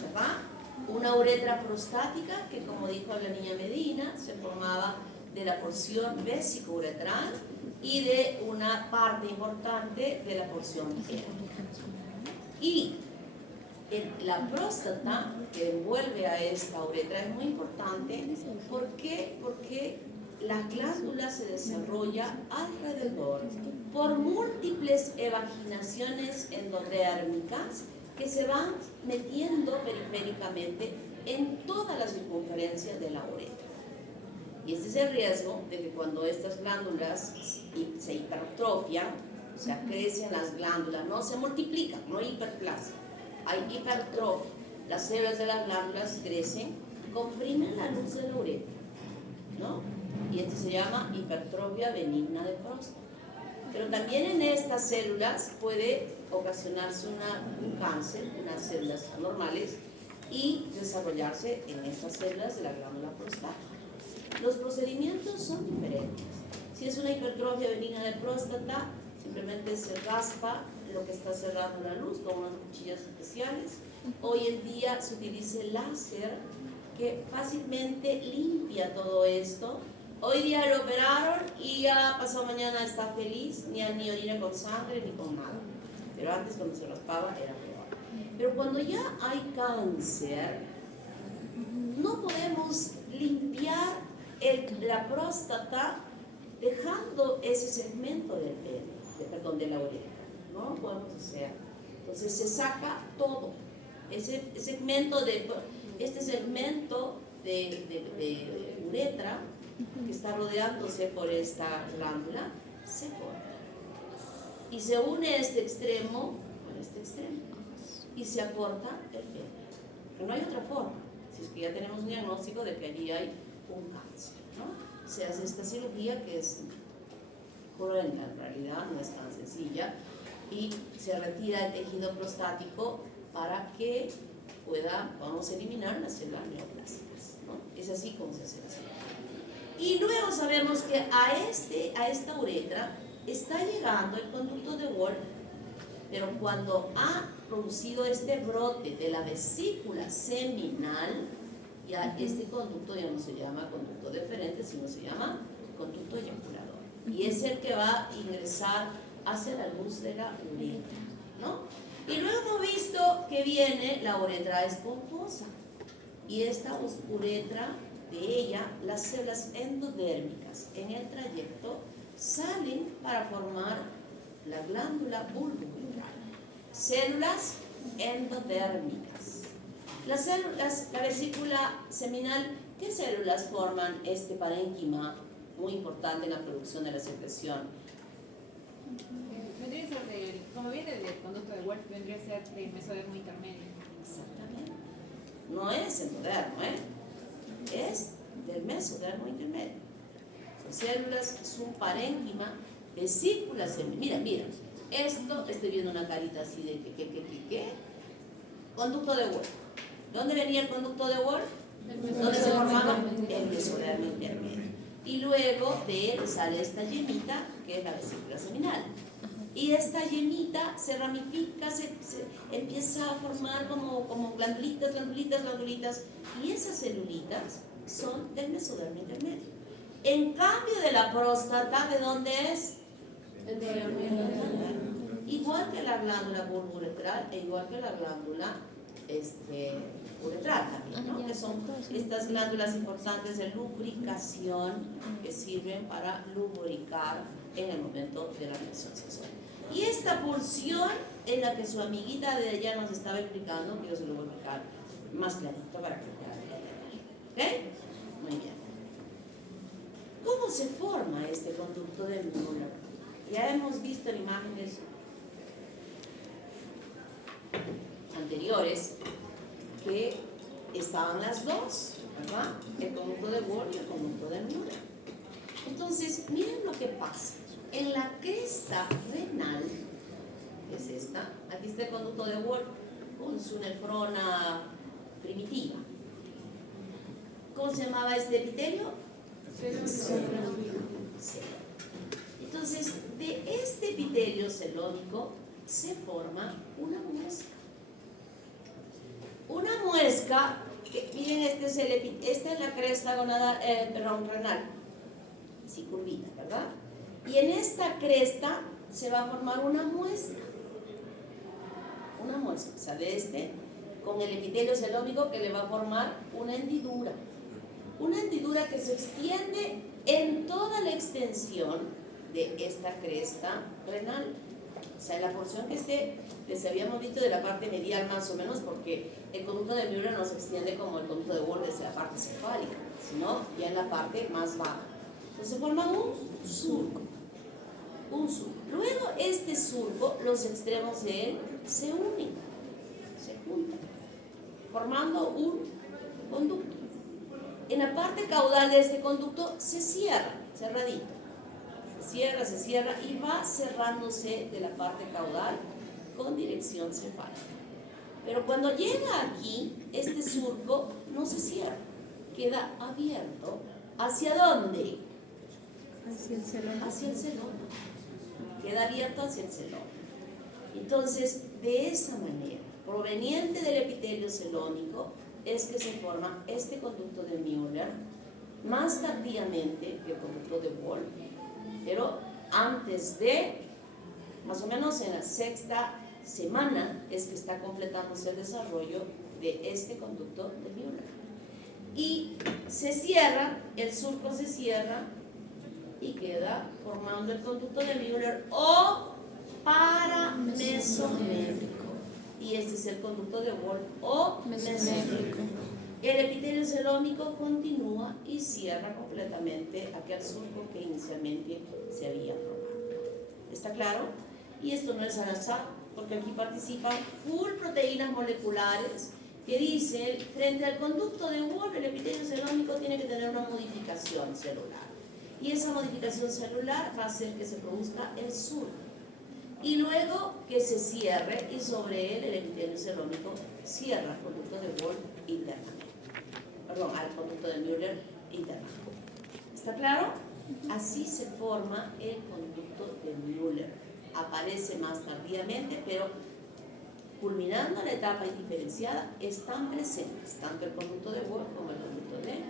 ¿verdad? Una uretra prostática que, como dijo la niña Medina, se formaba de la porción vesicouretral y de una parte importante de la porción pélvica. Y la próstata que envuelve a esta uretra es muy importante. ¿Por qué? Porque la glándula se desarrolla alrededor por múltiples evaginaciones endodérmicas que se van metiendo periféricamente en toda la circunferencia de la uretra. Y este es el riesgo de que cuando estas glándulas se hipertrofian, o sea, crecen las glándulas, no se multiplican, no hay hiperplasia, hay hipertrofia. Las células de las glándulas crecen, comprimen la luz de la uretra, ¿no? Y esto se llama hipertrofia benigna de próstata. Pero también en estas células puede ocasionarse un cáncer, unas células anormales, y desarrollarse en estas células de la glándula prostática. Los procedimientos son diferentes. Si es una hipertrofia benigna de próstata, simplemente se raspa lo que está cerrando la luz con unas cuchillas especiales. Hoy en día se utiliza el láser que fácilmente limpia todo esto. Hoy día lo operaron y ya pasado mañana está feliz, ni orina con sangre ni con nada. Pero antes, cuando se raspaba, era peor. Pero cuando ya hay cáncer, no podemos limpiar la próstata dejando ese segmento del pene, de la uretra. No lo podemos hacer. Entonces se saca todo. Este segmento de uretra que está rodeándose por esta glándula se corta. Y se une este extremo con este extremo. Y se acorta el pene. Pero no hay otra forma. Si es que ya tenemos un diagnóstico de que allí hay un cáncer, ¿no? Se hace esta cirugía que es cruenta, en realidad no es tan sencilla, y se retira el tejido prostático para que podamos eliminar las células neoplásicas, ¿no? Es así como se hace la cirugía. Y luego sabemos que a esta uretra está llegando el conducto de Wolf, pero cuando ha producido este brote de la vesícula seminal, ya este conducto ya no se llama conducto deferente, sino se llama conducto eyaculador. Y es el que va a ingresar hacia la luz de la uretra, ¿no? Y luego hemos visto que viene la uretra esponjosa. Y esta uretra, de ella, las células endodérmicas en el trayecto salen para formar la glándula bulbouretral. Células endodérmicas. La vesícula seminal, ¿qué células forman este parénquima muy importante en la producción de la secreción? Vendría a ser como viene del conducto de Wolf, vendría a ser del mesodermo intermedio. Exactamente. No es endodermo, es del mesodermo intermedio. Son células, es un parénquima, vesícula seminal. Mira, estoy viendo una carita así de ¿qué? Conducto de Wolf. ¿Dónde venía el conducto de Wolf? ¿Dónde se formaba? El mesodermo intermedio. Y luego de él sale esta yemita, que es la vesícula seminal. Y esta yemita se ramifica, se empieza a formar como glandulitas, y esas celulitas son del mesodermo intermedio. En cambio de la próstata, ¿de dónde es? Igual que la glándula bulbouretral e igual que la glándula uretral también, ¿no? Que son estas glándulas importantes de lubricación que sirven para lubricar en el momento de la relación sexual. Y esta pulsión en la que su amiguita de allá nos estaba explicando, que yo se lo voy a explicar más clarito para que puedan entender. ¿Ok? Muy bien. ¿Cómo se forma este conducto de Müller? Ya hemos visto en imágenes anteriores que estaban las dos, ¿verdad? El conducto de Wolf y el conducto de Müller. Entonces, miren lo que pasa. En la cresta renal, que es esta, aquí está el conducto de Wolf con su nefrona primitiva. ¿Cómo se llamaba este epitelio? Celónico. Entonces, de este epitelio celónico se forma una muesca. Una muesca, que, miren, esta es la cresta renal, así curvita, ¿verdad? Y en esta cresta se va a formar una muesca. Una muesca, o sea, de este, con el epitelio celónico que le va a formar una hendidura. Una hendidura que se extiende en toda la extensión de esta cresta renal. O sea, en la porción que les habíamos visto de la parte medial más o menos, porque el conducto de Müller no se extiende como el conducto de Wolf desde la parte cefálica, sino ya en la parte más baja. Entonces se forma un surco. Luego este surco, los extremos de él se unen, se juntan, formando un conducto. En la parte caudal de este conducto se cierra, cerradito. Se cierra y va cerrándose de la parte caudal con dirección cefálica. Pero cuando llega aquí, este surco no se cierra, queda abierto. ¿Hacia dónde? Hacia el celón. Hacia el celón. Queda abierto hacia el celón. Entonces, de esa manera, proveniente del epitelio celónico, es que se forma este conducto de Müller, más tardíamente que el conducto de Wolf, pero antes de, más o menos en la 6ª semana, es que está completándose el desarrollo de este conducto de Müller. Y se cierra, el surco se cierra y queda formando el conducto de Müller o paramesométrico. Y este es el conducto de Wolf o mesométrico. El epitelio celónico continúa y cierra completamente aquel surco que inicialmente se había formado. ¿Está claro? Y esto no es al azar, porque aquí participan full proteínas moleculares que dicen, frente al conducto de Wolf, el epitelio celónico tiene que tener una modificación celular. Y esa modificación celular va a hacer que se produzca el surco. Y luego que se cierre y sobre él el epitelio celónico cierra el conducto de Wolf internamente. Perdón, al conducto de Müller internamente. ¿Está claro? Así se forma el conducto de Müller. Aparece más tardíamente, pero culminando la etapa indiferenciada están presentes tanto el conducto de Wolf como el conducto de Müller.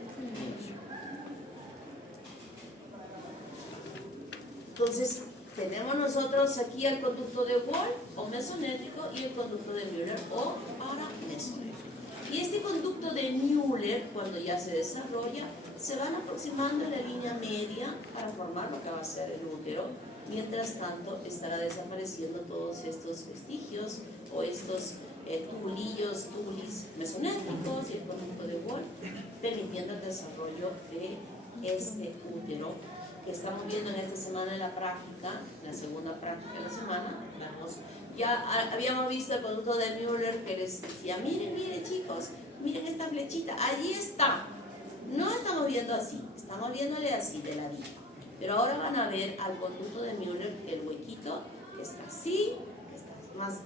Entonces, tenemos nosotros aquí el conducto de Wolf o mesonétrico y el conducto de Müller o paramesonétrico. Y este conducto de Müller, cuando ya se desarrolla, se van aproximando en la línea media para formar lo que va a ser el útero. Mientras tanto, estará desapareciendo todos estos vestigios o estos tubulis mesonétricos y el conducto de Wolf, permitiendo el desarrollo de este útero que estamos viendo en esta semana en la práctica, la segunda práctica de la semana. Ya habíamos visto el conducto de Müller que les decía, miren chicos, miren esta flechita, allí está. No estamos viendo así, estamos viéndole así de ladito. Pero ahora van a ver al conducto de Müller el huequito que está así, que está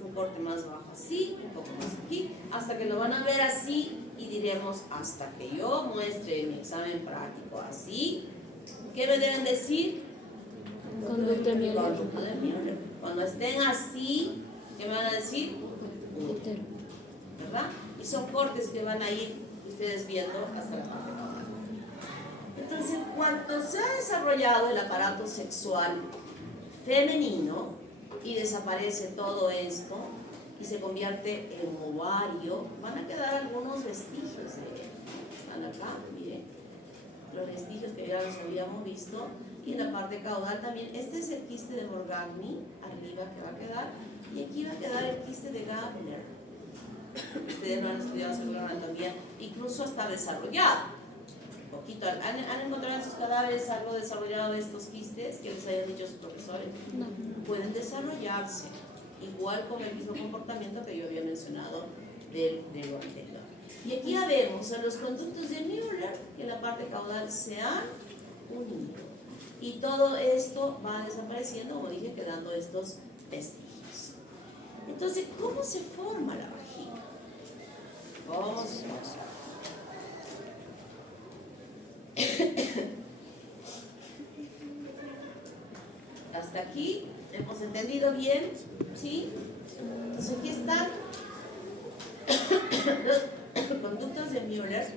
un corte más bajo así, un poco más aquí, hasta que lo van a ver así y diremos, hasta que yo muestre mi examen práctico así, ¿qué me deben decir? Conducto de Müller. Conducto de Müller. Cuando estén así, ¿qué me van a decir? Útero. ¿Verdad? Y son cortes que van a ir ustedes viendo hasta la parte caudal. Entonces, cuando se ha desarrollado el aparato sexual femenino y desaparece todo esto y se convierte en ovario, van a quedar algunos vestigios de él. Están acá, miren, los vestigios que ya los habíamos visto. Y en la parte caudal también, este es el quiste de Morgagni, arriba que va a quedar, y aquí va a quedar el quiste de Gabler. Ustedes lo han estudiado seguramente también, incluso está desarrollado. Un poquito, ¿han encontrado en sus cadáveres algo desarrollado de estos quistes que les hayan dicho sus profesores? No. Pueden desarrollarse, igual con el mismo comportamiento que yo había mencionado de lo anterior. Y aquí ya vemos a los conductos de Müller que en la parte caudal se han unido. y todo esto va desapareciendo, como dije, quedando estos vestigios. Entonces, ¿cómo se forma la vagina? ¿Cómo se forma? Hasta aquí, ¿hemos entendido bien? ¿Sí? Entonces aquí están los conductos de Müller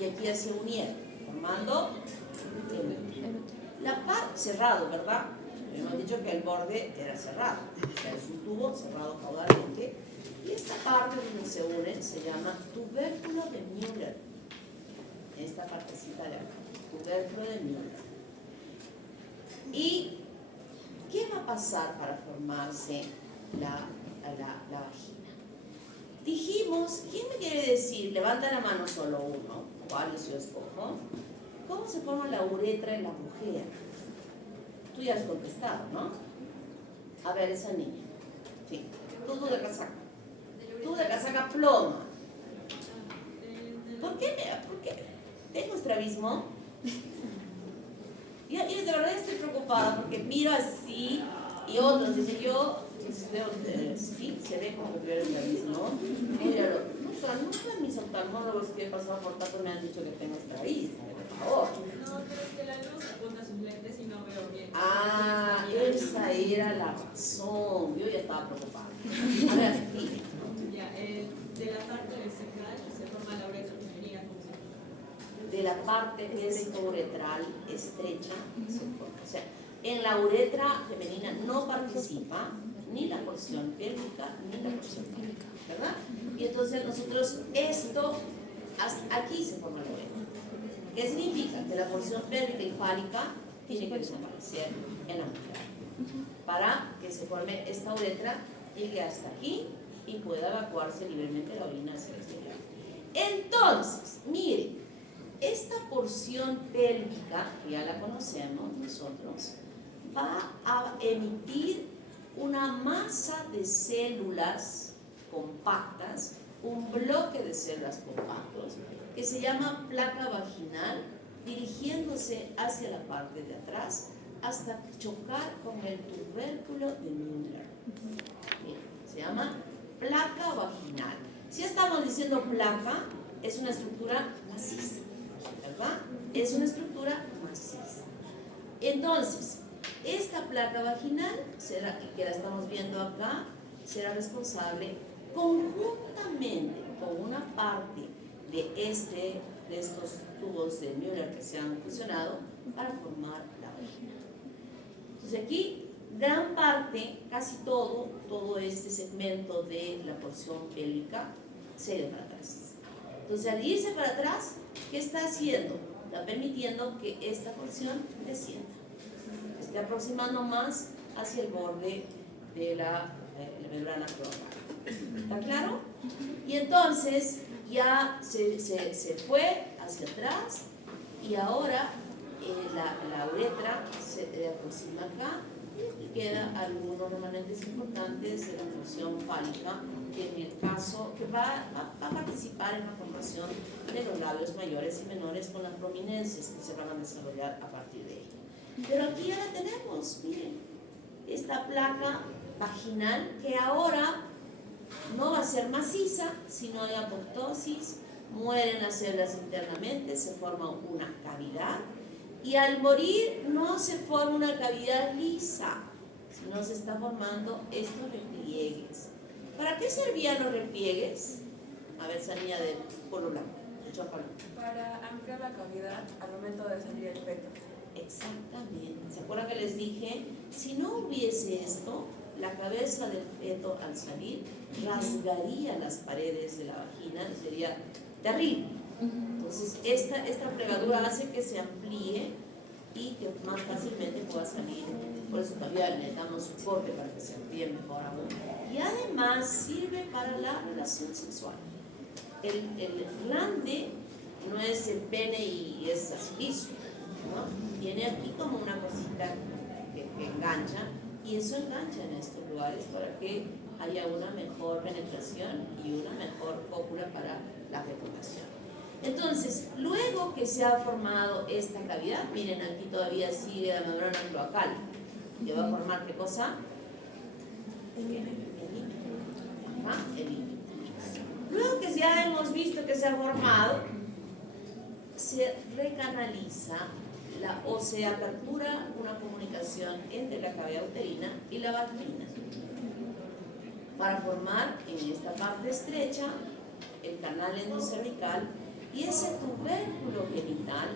y aquí se unieron, formando la parte cerrado, ¿verdad? Hemos dicho que el borde era cerrado, o sea, es un tubo cerrado caudalmente, y esta parte donde se unen se llama tubérculo de Müller. Esta partecita de acá, tubérculo de Müller. ¿Y qué va a pasar para formarse la vagina? Dijimos, ¿quién me quiere decir? Levanta la mano solo uno, o varios yo escojo. ¿Cómo se forma la uretra en la mujer? Tú ya has contestado, ¿no? A ver, esa niña. Sí. Tú de casaca. Tú de casaca ploma. ¿Por qué? ¿Tengo estrabismo? Y de verdad estoy preocupada porque miro así y otros dicen sí, se ve como que el estrabismo. Míralo. Nunca mis oftalmólogos que he pasado por tanto me han dicho que tengo estrabismo, por favor. No, pero es que la luz apunta a sus lentes y no veo bien. Ah, esa era la razón. Yo ya estaba preocupada. A ver, dime. Ya, de la parte vesical se forma la uretra femenina como se forma. De la parte uretral estrecha se forma. O sea, en la uretra femenina no participa ni la porción pélvica ni la porción fálica, ¿verdad? Y entonces nosotros esto, aquí se forma la uretra. ¿Qué significa? Que la porción pélvica y fálica tiene que desaparecer en la mujer para que se forme esta uretra, llegue hasta aquí y pueda evacuarse libremente la orina hacia el exterior. Entonces, miren, esta porción pélvica, que ya la conocemos nosotros, va a emitir una masa de células compactas, un bloque de células compactos, que se llama placa vaginal, dirigiéndose hacia la parte de atrás hasta chocar con el tubérculo de Müller. Se llama placa vaginal. Si estamos diciendo placa, es una estructura maciza, ¿verdad? Es una estructura maciza. Entonces, esta placa vaginal, será, que la estamos viendo acá, será responsable conjuntamente con una parte de estos tubos de Müller que se han fusionado para formar la vagina. Entonces aquí, gran parte, casi todo este segmento de la porción pélvica se irá para atrás. Entonces al irse para atrás, ¿qué está haciendo? Está permitiendo que esta porción descienda, esté aproximando más hacia el borde de la membrana pleural. ¿Está claro? Y entonces ya se fue hacia atrás y ahora la uretra se aproxima acá y queda algunos remanentes importantes de la porción fálica, que en el caso que va a participar en la formación de los labios mayores y menores con las prominencias que se van a desarrollar a partir de ella. Pero aquí ya la tenemos, miren, esta placa vaginal que ahora no va a ser maciza, sino hay apoptosis, mueren las células internamente, se forma una cavidad y al morir no se forma una cavidad lisa, sino se está formando estos repliegues. ¿Para qué servían los repliegues? A ver, esa niña de polo blanco, Para ampliar la cavidad al momento de salir el feto. Exactamente. ¿Se acuerdan que les dije? Si no hubiese esto, la cabeza del feto al salir rasgaría las paredes de la vagina y sería terrible. Entonces esta plegadura hace que se amplíe y que más fácilmente pueda salir. Por eso todavía le damos soporte para que se amplíe mejor aún. Y además sirve para la relación sexual. El glande no es el pene y es así liso, ¿no? Tiene aquí como una cosita que engancha, y eso engancha en estos lugares para que haya una mejor penetración y una mejor cópula para la fecundación. Entonces, luego que se ha formado esta cavidad, miren, aquí todavía sigue la membrana cloacal, que va a formar ¿qué cosa? El límite. Luego que ya hemos visto que se ha formado, se recanaliza o se apertura una comunicación entre la cavidad uterina y la vagina para formar en esta parte estrecha el canal endocervical, y ese tubérculo genital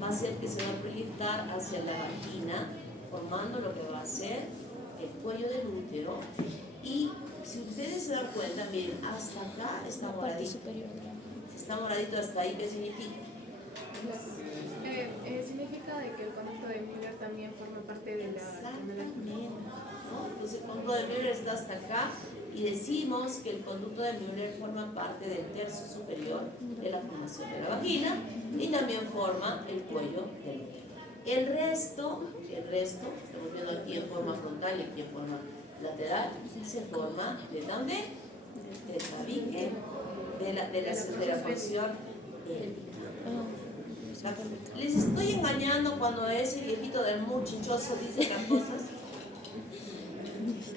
va a ser que se va a proyectar hacia la vagina, formando lo que va a ser el cuello del útero. Y si ustedes se dan cuenta, miren, hasta acá está moradito. Si está moradito hasta ahí, ¿qué significa? Significa de que el conducto de Müller también forma parte de la... Exactamente, ¿no? Entonces el conducto de Müller está hasta acá, y decimos que el conducto de Müller forma parte del tercio superior de la formación de la vagina y también forma el cuello del útero. El resto, estamos viendo aquí en forma frontal y aquí en forma lateral, se forma de dónde? Del tabique, de la porción pélvica. ¿Les estoy engañando cuando ese viejito del muy chinchoso dice las cosas?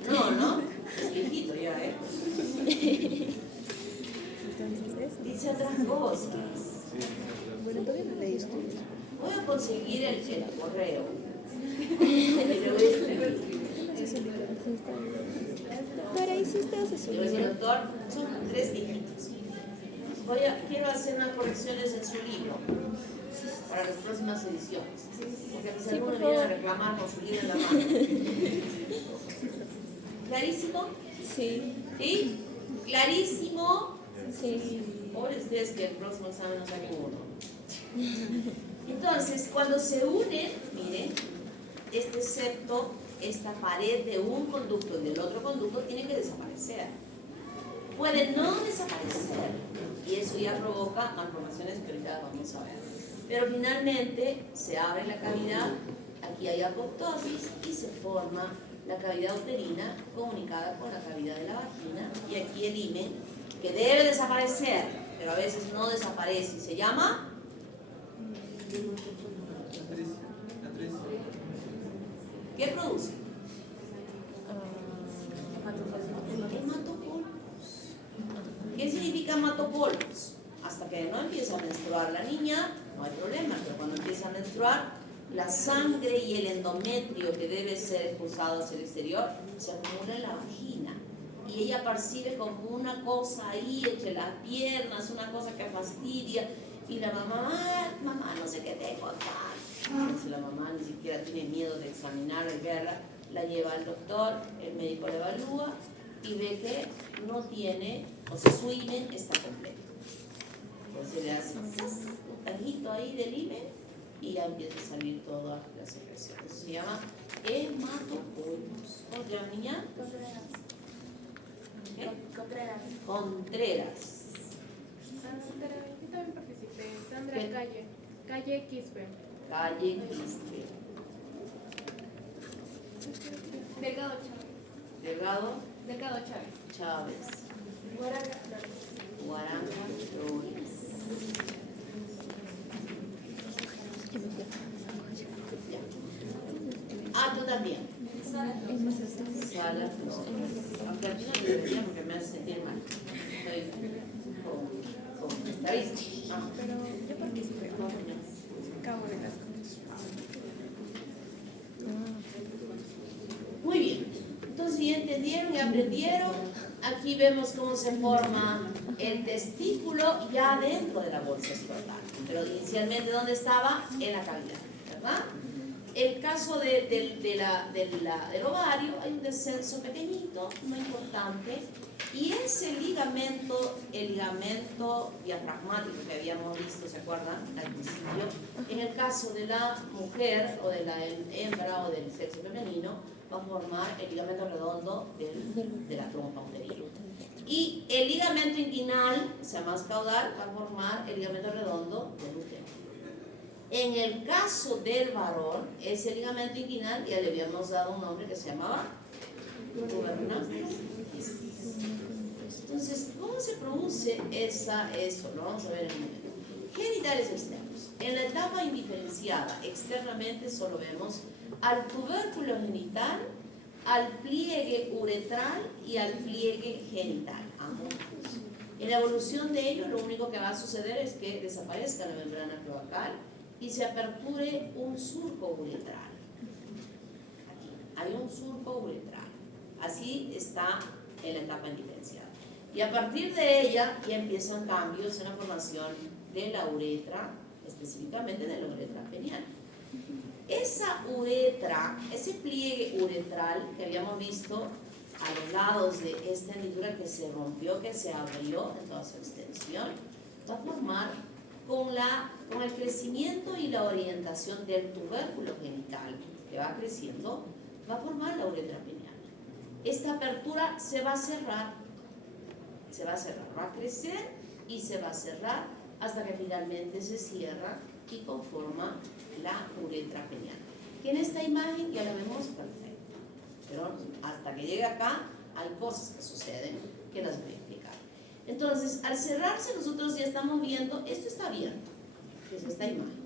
No, es viejito ya, ¿eh? Dice otras cosas. Bueno, todavía no leí esto. Voy a conseguir el correo. Pero ahí sí estás Le así. voy a decir, doctor, son 3 dígitos. Quiero hacer unas correcciones en su libro para las próximas ediciones. Porque mis alumnos vienen a reclamar con su libro en la mano. ¿Clarísimo? Sí. ¿Sí? ¿Clarísimo? Sí. Pobres ustedes que el próximo examen no saquen uno. Entonces, cuando se unen, miren, este septo, esta pared de un conducto y del otro conducto tiene que desaparecer. Puede no desaparecer, y eso ya provoca malformaciones que ahorita vamos a ver. Pero finalmente se abre la cavidad, aquí hay apoptosis y se forma la cavidad uterina comunicada con la cavidad de la vagina, y aquí el himen, que debe desaparecer, pero a veces no desaparece y se llama... ¿Qué produce? Hematopolos. ¿Qué significa hematopolos? Hasta que no empieza a menstruar la niña, no hay problema, pero cuando empieza a menstruar, la sangre y el endometrio que debe ser expulsado hacia el exterior se acumula en la vagina. Y ella percibe como una cosa ahí entre las piernas, una cosa que fastidia. Y la mamá, no sé qué tengo acá. Entonces la mamá ni siquiera tiene miedo de examinarla y verla. La lleva al doctor, el médico la evalúa y ve que no tiene, o sea, su himen está completo. Entonces le hace un tajito ahí del himen y ya empieza a salir toda la secreción. Eso se llama hematopolos. ¿Otra niña? ¿Qué? Contreras. Sandra, yo también participé. Sandra ¿Qué? Calle Quispe. Calle Quispe. Delgado Chávez. Delgado Delgado Chávez. Chávez. Guaranga Flores. Ya. Ah, tú también. Sala. Aunque aquí no debería porque me hace sentir mal. Estoy con estadística. Ah. Pero yo participé. Cabo de las Cosas. Muy bien. Entonces, ¿ya entendieron y aprendieron? Aquí vemos cómo se forma el testículo ya dentro de la bolsa escrotal. Pero inicialmente, ¿dónde estaba? En la cavidad, ¿verdad? El caso del ovario, hay un descenso pequeñito, no importante, y ese ligamento, el ligamento diafragmático que habíamos visto, ¿se acuerdan? Al principio, en el caso de la mujer o de la hembra o del sexo femenino, va a formar el ligamento redondo de la trompa uterina. Y el ligamento inguinal, o sea, más caudal, va a formar el ligamento redondo del útero. En el caso del varón, ese ligamento inguinal ya le habíamos dado un nombre que se llamaba tuberculosis. Entonces, ¿cómo se produce eso? Lo vamos a ver en un momento. genitales externos. En la etapa indiferenciada, externamente solo vemos al tubérculo genital, al pliegue uretral y al pliegue genital, ambos. En la evolución de ello, lo único que va a suceder es que desaparezca la membrana cloacal y se aperture un surco uretral. Aquí hay un surco uretral. Así está en la etapa indiferenciada. Y a partir de ella ya empiezan cambios en la formación de la uretra, específicamente de la uretra peniana. Esa uretra, ese pliegue uretral que habíamos visto a los lados de esta hendidura que se rompió, que se abrió en toda su extensión, va a formar con el crecimiento y la orientación del tubérculo genital que va creciendo, va a formar la uretra peniana. Esta apertura se va a cerrar, va a crecer y se va a cerrar hasta que finalmente se cierra y conforma la uretra peniana, que en esta imagen ya la vemos perfecta, pero hasta que llegue acá hay cosas que suceden que las voy a explicar. Entonces, al cerrarse nosotros ya estamos viendo, esto está abierto, que es esta imagen,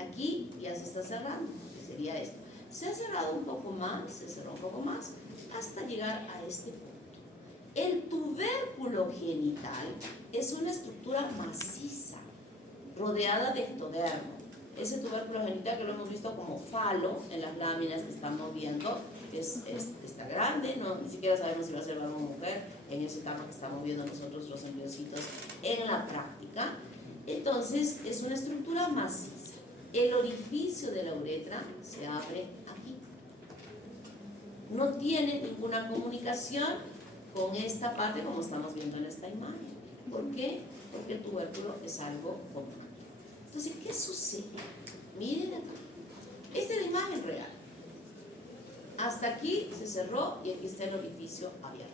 aquí ya se está cerrando, que sería esto, se ha cerrado un poco más, se cerró un poco más, hasta llegar a este punto. El tubérculo genital es una estructura maciza, rodeada de ectodermo. Ese tubérculo genital que lo hemos visto como falo en las láminas que estamos viendo, está grande, no, ni siquiera sabemos si va a ser varón o mujer, en ese etapa que estamos viendo nosotros los embriocitos en la práctica. Entonces es una estructura maciza. El orificio de la uretra se abre aquí. No tiene ninguna comunicación con esta parte como estamos viendo en esta imagen. ¿Por qué? Porque el tubérculo es algo común. Entonces, ¿qué sucede? Miren acá. Esta es la imagen real. Hasta aquí se cerró y aquí está el orificio abierto.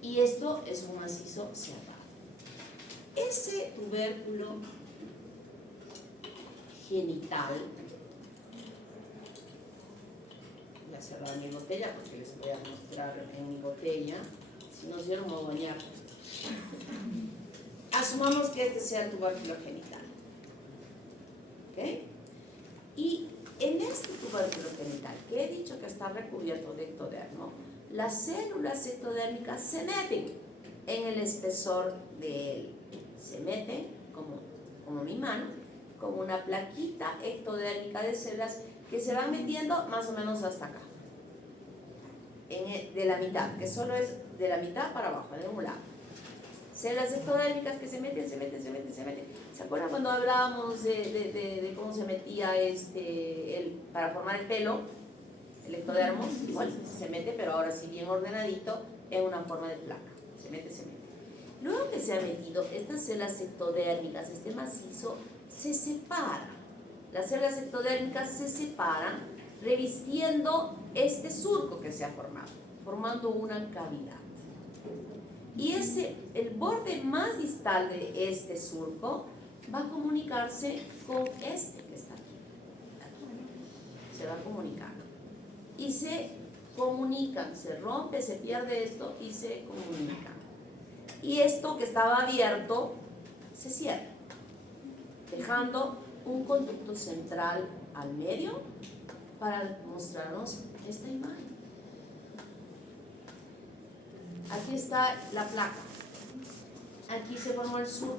Y esto es un macizo cerrado. Ese tubérculo genital, voy a cerrar mi botella porque les voy a mostrar en mi botella, si no yo no me voy a bañar. Asumamos que este sea el tubérculo genital. ¿Ok? Y en este tubérculo genital, que he dicho que está recubierto de ectodermo, las células ectodérmicas se meten en el espesor de él. Se meten, como mi mano, como una plaquita ectodérmica de células que se van metiendo más o menos hasta acá. De la mitad, que solo es de la mitad para abajo, de un lado. Células ectodérmicas que se meten. ¿Se acuerdan cuando hablábamos de cómo se metía para formar el pelo? El ectodermo, igual se mete, pero ahora sí bien ordenadito, en una forma de placa. Se mete. Luego que se ha metido, estas células ectodérmicas, este macizo, se separan. Las células ectodérmicas se separan, revistiendo este surco que se ha formado, formando una cavidad. Y el borde más distal de este surco va a comunicarse con este que está aquí. Se va a comunicar. Y se comunican, se rompe, se pierde esto y se comunican. Y esto que estaba abierto se cierra, dejando un conducto central al medio para mostrarnos esta imagen. Aquí está la placa, aquí se formó el surco,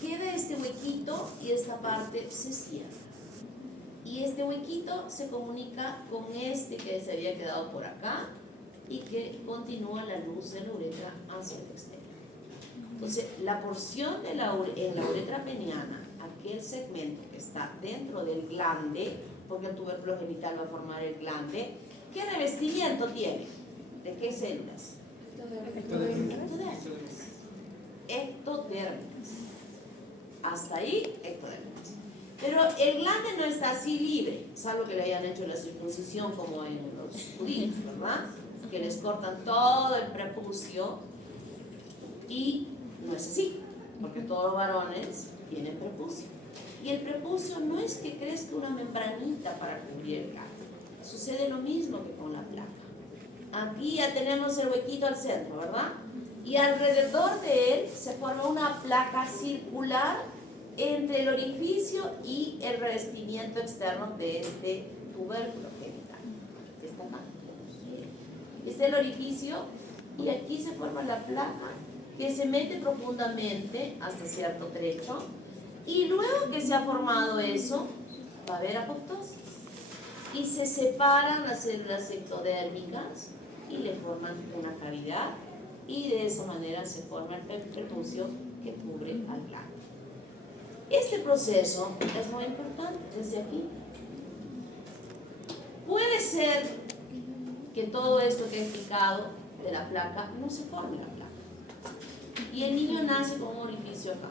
queda este huequito y esta parte se cierra. Y este huequito se comunica con este que se había quedado por acá y que continúa la luz de la uretra hacia el exterior. Entonces, la porción en la uretra peniana, aquel segmento que está dentro del glande, porque el tubérculo genital va a formar el glande, ¿qué revestimiento tiene? ¿De qué células? Ectodérmicas. Hasta ahí, ectodérmicas. Pero el glande no está así libre, salvo que le hayan hecho la circuncisión como en los judíos, ¿verdad? Que les cortan todo el prepucio y no es así, porque todos los varones tienen prepucio. Y el prepucio no es que crezca una membranita para cubrir el glande. Sucede lo mismo que con la placa. Aquí ya tenemos el huequito al centro, ¿verdad? Y alrededor de él se forma una placa circular entre el orificio y el revestimiento externo de este tubérculo genital. Está mal. Este es el orificio y aquí se forma la placa que se mete profundamente hasta cierto trecho, y luego que se ha formado eso, va a haber apoptosis y se separan las células ectodérmicas y le forman una cavidad, y de esa manera se forma el prepucio que cubre al glande. Este proceso es muy importante desde aquí. Puede ser que todo esto que he explicado de la placa no se forme la placa y el niño nace con un orificio acá.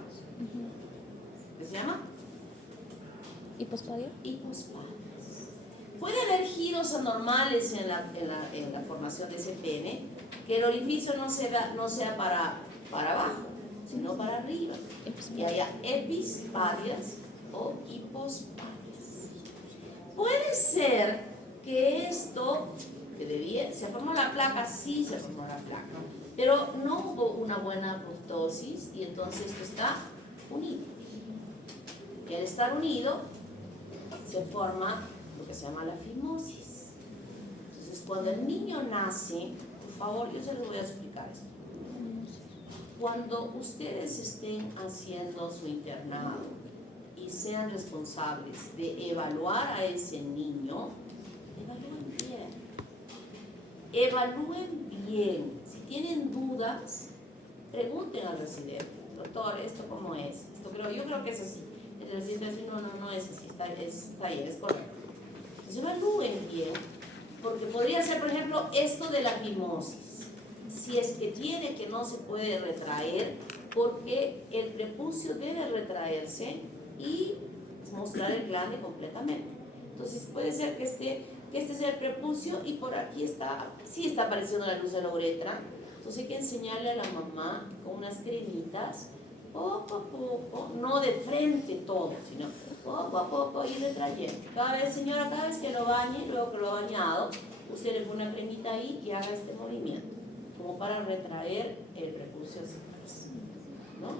¿Qué se llama? ¿Hipospadia? Hipospadias. Puede haber giros anormales en la formación de ese pene, que el orificio no sea para abajo, sino para arriba, y haya epispadias o hipospadias. Puede ser que esto, se formó la placa, sí se formó la placa, pero no hubo una buena apoptosis y entonces esto está unido. Y al estar unido, se forma lo que se llama la fimosis. Entonces, cuando el niño nace, por favor, yo se les voy a explicar esto. Cuando ustedes estén haciendo su internado y sean responsables de evaluar a ese niño, evalúen bien. Evalúen bien. Si tienen dudas, pregunten al residente: doctor, ¿esto cómo es? Yo creo que es así. El residente dice: no es así, está bien, es correcto. Entonces evalúen bien, porque podría ser, por ejemplo, esto de la fimosis. Si es que tiene, que no se puede retraer, porque el prepucio debe retraerse y mostrar el glande completamente. Entonces puede ser que este sea el prepucio y por aquí sí está apareciendo la luz de la uretra. Entonces hay que enseñarle a la mamá con unas cremitas, poco a poco, no de frente todo, sino poco a poco ir retrayendo. Cada vez que lo bañe, luego que lo ha bañado, usted le pone una cremita ahí y haga este movimiento, como para retraer el prepucio hacia atrás, ¿no?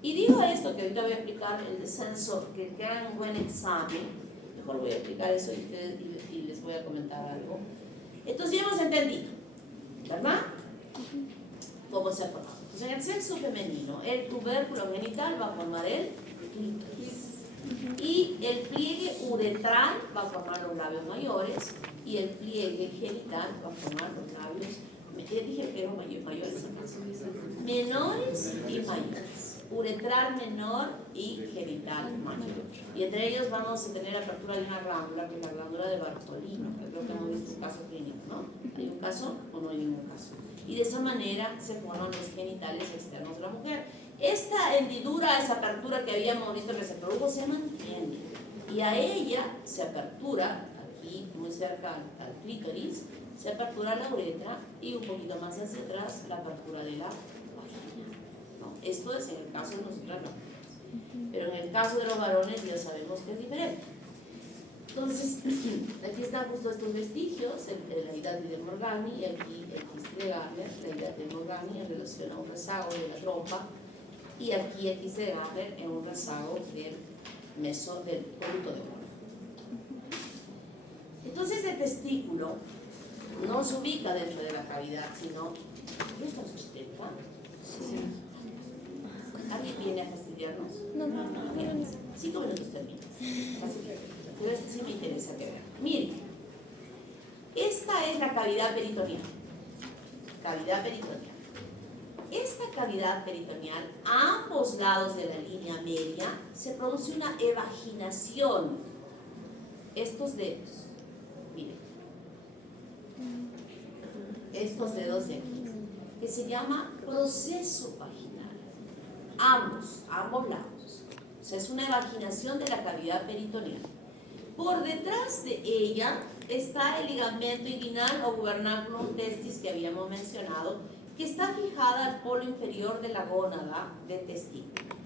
Y digo esto, que ahorita voy a explicar el descenso, que hagan un buen examen. Mejor voy a explicar eso y les voy a comentar algo. Entonces ya hemos entendido, ¿verdad? Cómo se ha formado. Entonces en el sexo femenino, el tubérculo genital va a formar el clítoris. Y el pliegue uretral va a formar los labios mayores, y el pliegue genital va a formar los labios, dije que eran mayores, menores y mayores. Uretral menor y genital mayor. Y entre ellos vamos a tener apertura de una glándula, que es la glándula de Bartolino, que creo que hemos visto un caso clínico, ¿no? ¿Hay un caso o no hay ningún caso? Y de esa manera se forman los genitales externos de la mujer. Esta hendidura, esa apertura que habíamos visto que se produjo, se mantiene. Y a ella se apertura, aquí muy cerca al clítoris, se apertura la uretra, y un poquito más hacia atrás la apertura de la vagina, ¿no? Esto es en el caso de nosotras las mujeres. Pero en el caso de los varones ya sabemos que es diferente. Entonces, aquí están justo estos vestigios, la edad de Morgani, y aquí el quiste de Gardner, la edad de Morgani en relación a un rezago de la trompa, y aquí el quiste de Gardner en un rezago del coluto de Wolff. Entonces el testículo no se ubica dentro de la cavidad, sino ¿no está sustentando? Sí. ¿Alguien viene a fastidiarnos? No. Bien. 5 minutos terminas. Pero esto sí me interesa que vean. Miren, esta es la cavidad peritoneal. Cavidad peritoneal. Esta cavidad peritoneal, a ambos lados de la línea media, se produce una evaginación. Estos dedos, miren, estos dedos de aquí, que se llama proceso vaginal. Ambos lados. O sea, es una evaginación de la cavidad peritoneal. Por detrás de ella está el ligamento inguinal o gubernaculum testis que habíamos mencionado, que está fijada al polo inferior de la gónada del testículo.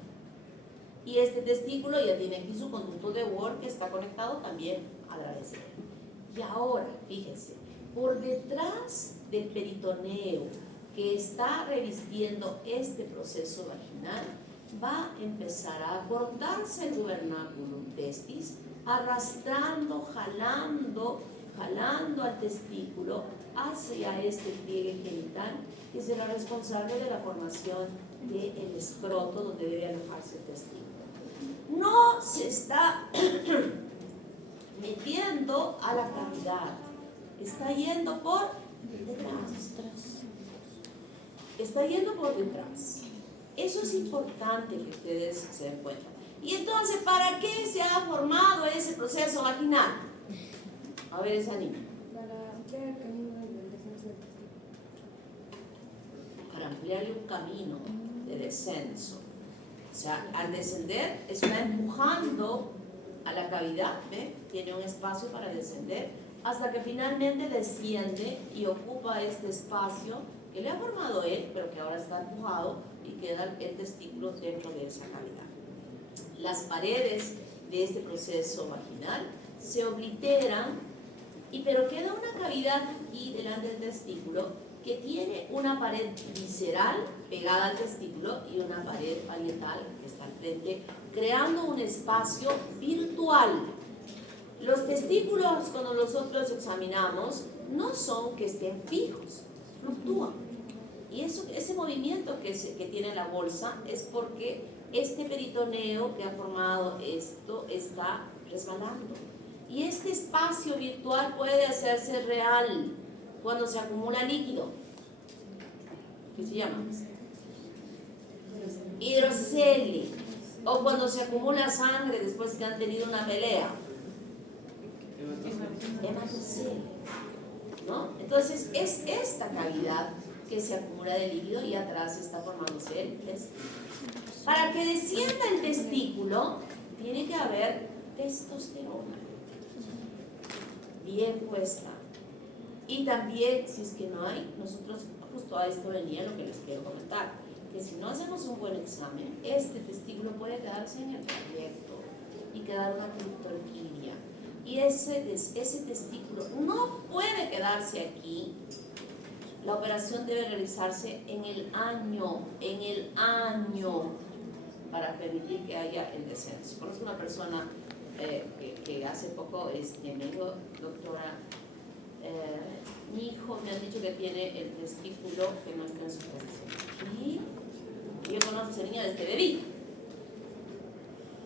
Y este testículo ya tiene aquí su conducto de Wolff, que está conectado también a través de él. Y ahora, fíjense, por detrás del peritoneo que está revistiendo este proceso vaginal, va a empezar a acortarse el gubernaculum testis, arrastrando, jalando al testículo hacia este pliegue genital, que será responsable de la formación del escroto donde debe alojarse el testículo. No se está metiendo a la cavidad, está yendo por detrás. Está yendo por detrás. Eso es importante que ustedes se den cuenta. Y entonces, ¿para qué se ha formado ese proceso vaginal? A ver, esa niña. Para ampliar el camino de descenso del testículo. Para ampliarle un camino de descenso. O sea, al descender está empujando a la cavidad, ¿ve? Tiene un espacio para descender, hasta que finalmente desciende y ocupa este espacio que le ha formado él, pero que ahora está empujado y queda el testículo dentro de esa cavidad. Las paredes de este proceso vaginal se obliteran, pero queda una cavidad aquí delante del testículo que tiene una pared visceral pegada al testículo y una pared parietal que está al frente, creando un espacio virtual. Los testículos, cuando nosotros examinamos, no son que estén fijos, fluctúan. Y ese movimiento que tiene la bolsa es porque este peritoneo que ha formado esto está resbalando. Y este espacio virtual puede hacerse real cuando se acumula líquido. ¿Qué se llama? Hidrocele. O cuando se acumula sangre después que han tenido una pelea. Hematocele. ¿No? Entonces es esta cavidad que se acumula de líquido y atrás está formándose el testículo. Para que descienda el testículo tiene que haber testosterona bien puesta. Y también, si es que no hay, nosotros justo a esto venía lo que les quiero comentar, que si no hacemos un buen examen, este testículo puede quedarse en el trayecto y quedar una criptorquidia. Y ese testículo no puede quedarse aquí. La operación debe realizarse en el año, para permitir que haya el descenso. Conozco una persona que hace poco me dijo, doctora, mi hijo me han dicho que tiene el testículo que no está en su posición. ¿Y? Yo conozco a esa niña desde bebé.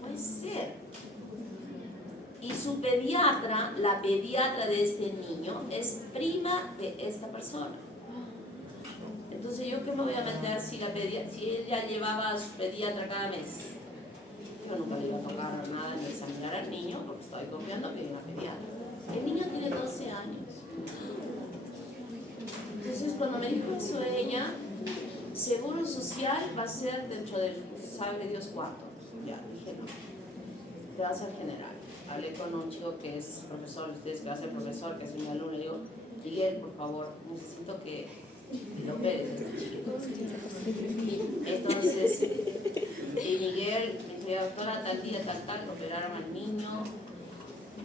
Puede ser. Y su pediatra, la pediatra de este niño, es prima de esta persona. Entonces, ¿yo qué me voy a meter si ella llevaba a su pediatra cada mes? Yo nunca le iba a pagar nada ni examinar al niño porque estoy confiando que hay una pediatra. El niño tiene 12 años. Entonces, cuando me dijo eso ella, seguro social va a ser dentro del, sabe Dios cuánto. Ya, dije no. Te va a ser general. Hablé con un chico que es profesor, ustedes que va a ser profesor, que es mi alumno, le digo, Miguel, por favor, necesito que lo operes este chiquito. Entonces, y Miguel me dice, doctora, tal día, tal, operaron al niño.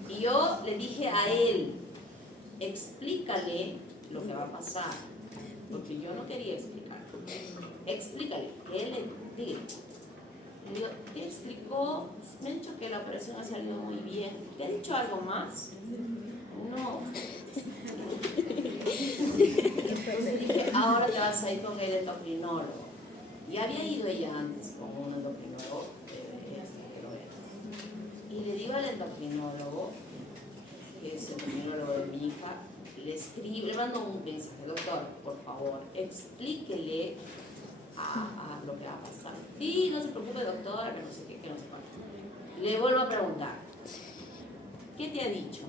Y yo le dije a él, explícale lo que va a pasar, porque yo no quería explicar. Explícale, que él le diga. Le digo, ¿te explicó? Me ha dicho que la operación ha salido muy bien. ¿Te ha dicho algo más? No. Entonces dije, ahora te vas a ir con el endocrinólogo. Ya había ido ella antes con un endocrinólogo, y le digo al endocrinólogo, que es el endocrinólogo de mi hija, le mando un mensaje, doctor, por favor, explíquele a lo que va a pasar. Sí, no se preocupe, doctora, que no sé qué, que no sé cuánto. Le vuelvo a preguntar, ¿qué te ha dicho?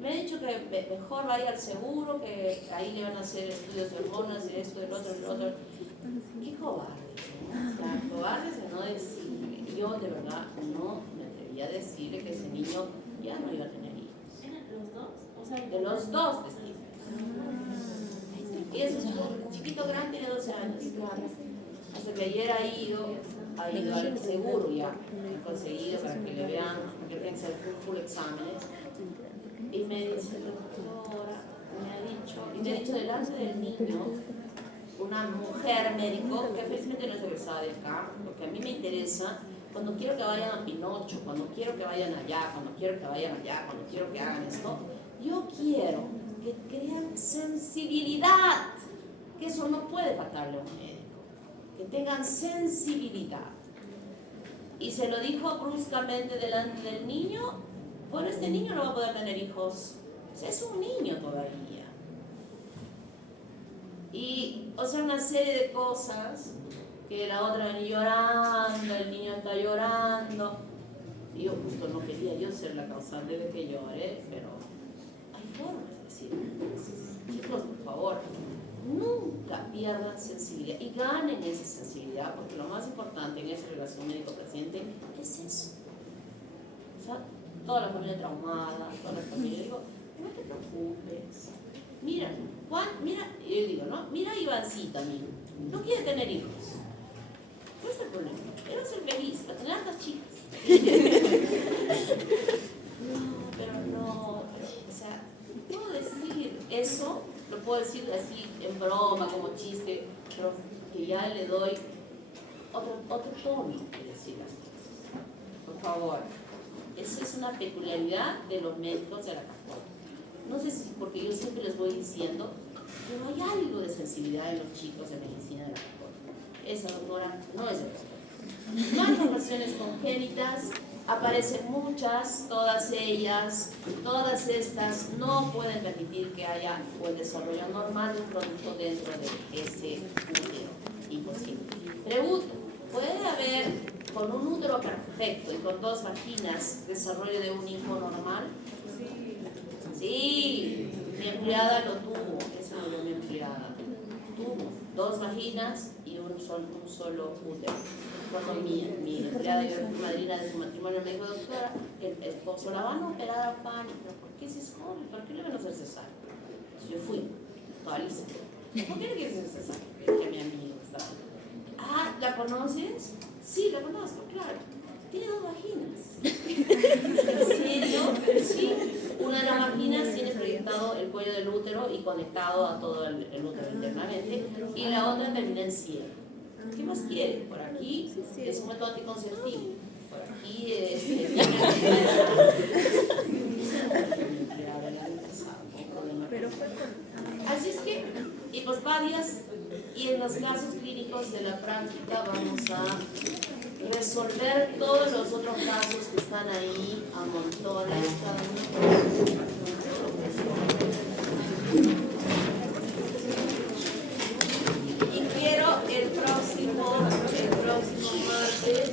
Me ha dicho que mejor vaya al seguro, que ahí le van a hacer estudios de hormonas, de esto, del otro. Qué cobarde, ¿no? O sea, cobarde de no decirle. Yo de verdad no me atrevía a decirle que ese niño ya no iba a tener hijos. ¿Eran los dos? O sea, De los dos testigos. Y es un chiquito grande, tiene 12 años. Hasta que ayer ha ido al seguro ya, ha conseguido para que le vean, porque tienen que hacer full exámenes. Y me dice, doctora, me ha dicho delante del niño, una mujer médico que felizmente no es egresada de acá, porque a mí me interesa cuando quiero que vayan a Pinocho, cuando quiero que vayan allá, cuando quiero que vayan allá, cuando quiero que hagan esto, yo quiero que crean sensibilidad, que eso no puede faltarle a un médico, que tengan sensibilidad. Y se lo dijo bruscamente delante del niño, bueno, este niño no va a poder tener hijos, o sea, es un niño todavía. Y, o sea, una serie de cosas que la otra venía llorando, el niño está llorando. Y yo justo no quería yo ser la causante de que llore, pero hay formas de decir, chicos, por favor, nunca pierdan sensibilidad y ganen esa sensibilidad, porque lo más importante en esa relación médico-paciente es eso. O sea, toda la familia traumada, toda la familia, digo, no te preocupes. Mira, Juan, mira, yo digo, ¿no? Mira a Ivancita, amigo, no quiere tener hijos. ¿Cuál es el problema? Él va a ser feliz, va a tener hartas chicas. No, pero no, o sea, puedo decir eso, lo puedo decir así en broma, como chiste, pero que ya le doy otro tono de decir las cosas. Por favor, esa es una peculiaridad de los médicos de la católica. No sé si porque yo siempre les voy diciendo, pero hay algo de sensibilidad en los chicos de medicina de la católica. Esa doctora no es doctora. Malformaciones congénitas aparecen muchas, todas ellas, todas estas no pueden permitir que haya el desarrollo normal de un producto dentro de ese útero. Imposible. Pregunto, ¿puede haber con un útero perfecto y con 2 vaginas desarrollo de un hijo normal? Sí, mi empleada lo tuvo, esa no era mi empleada. Tuvo 2 vaginas y un solo útero. Cuando mi empleada, yo era madrina de su matrimonio, me dijo, doctora, el esposo la van a operar a Fanny, pero ¿por qué si es joven? ¿Por qué le van a hacer cesárea? Entonces yo fui, toda lista. ¿Por qué le quieres hacer cesárea? Dije a mi amigo, estaba. Ah, ¿la conoces? Sí, la conozco, claro. Tiene 2 vaginas. ¿En serio? Sí. Una de las vaginas tiene proyectado el cuello del útero y conectado a todo el útero internamente, y la otra termina en cierre. ¿Qué más quiere? Por aquí es un método anticonceptivo. Por aquí es... Así es que, y pues varias, y en los casos clínicos de la práctica vamos a resolver todos los otros casos que están ahí a montones, cada uno. Y quiero el próximo martes,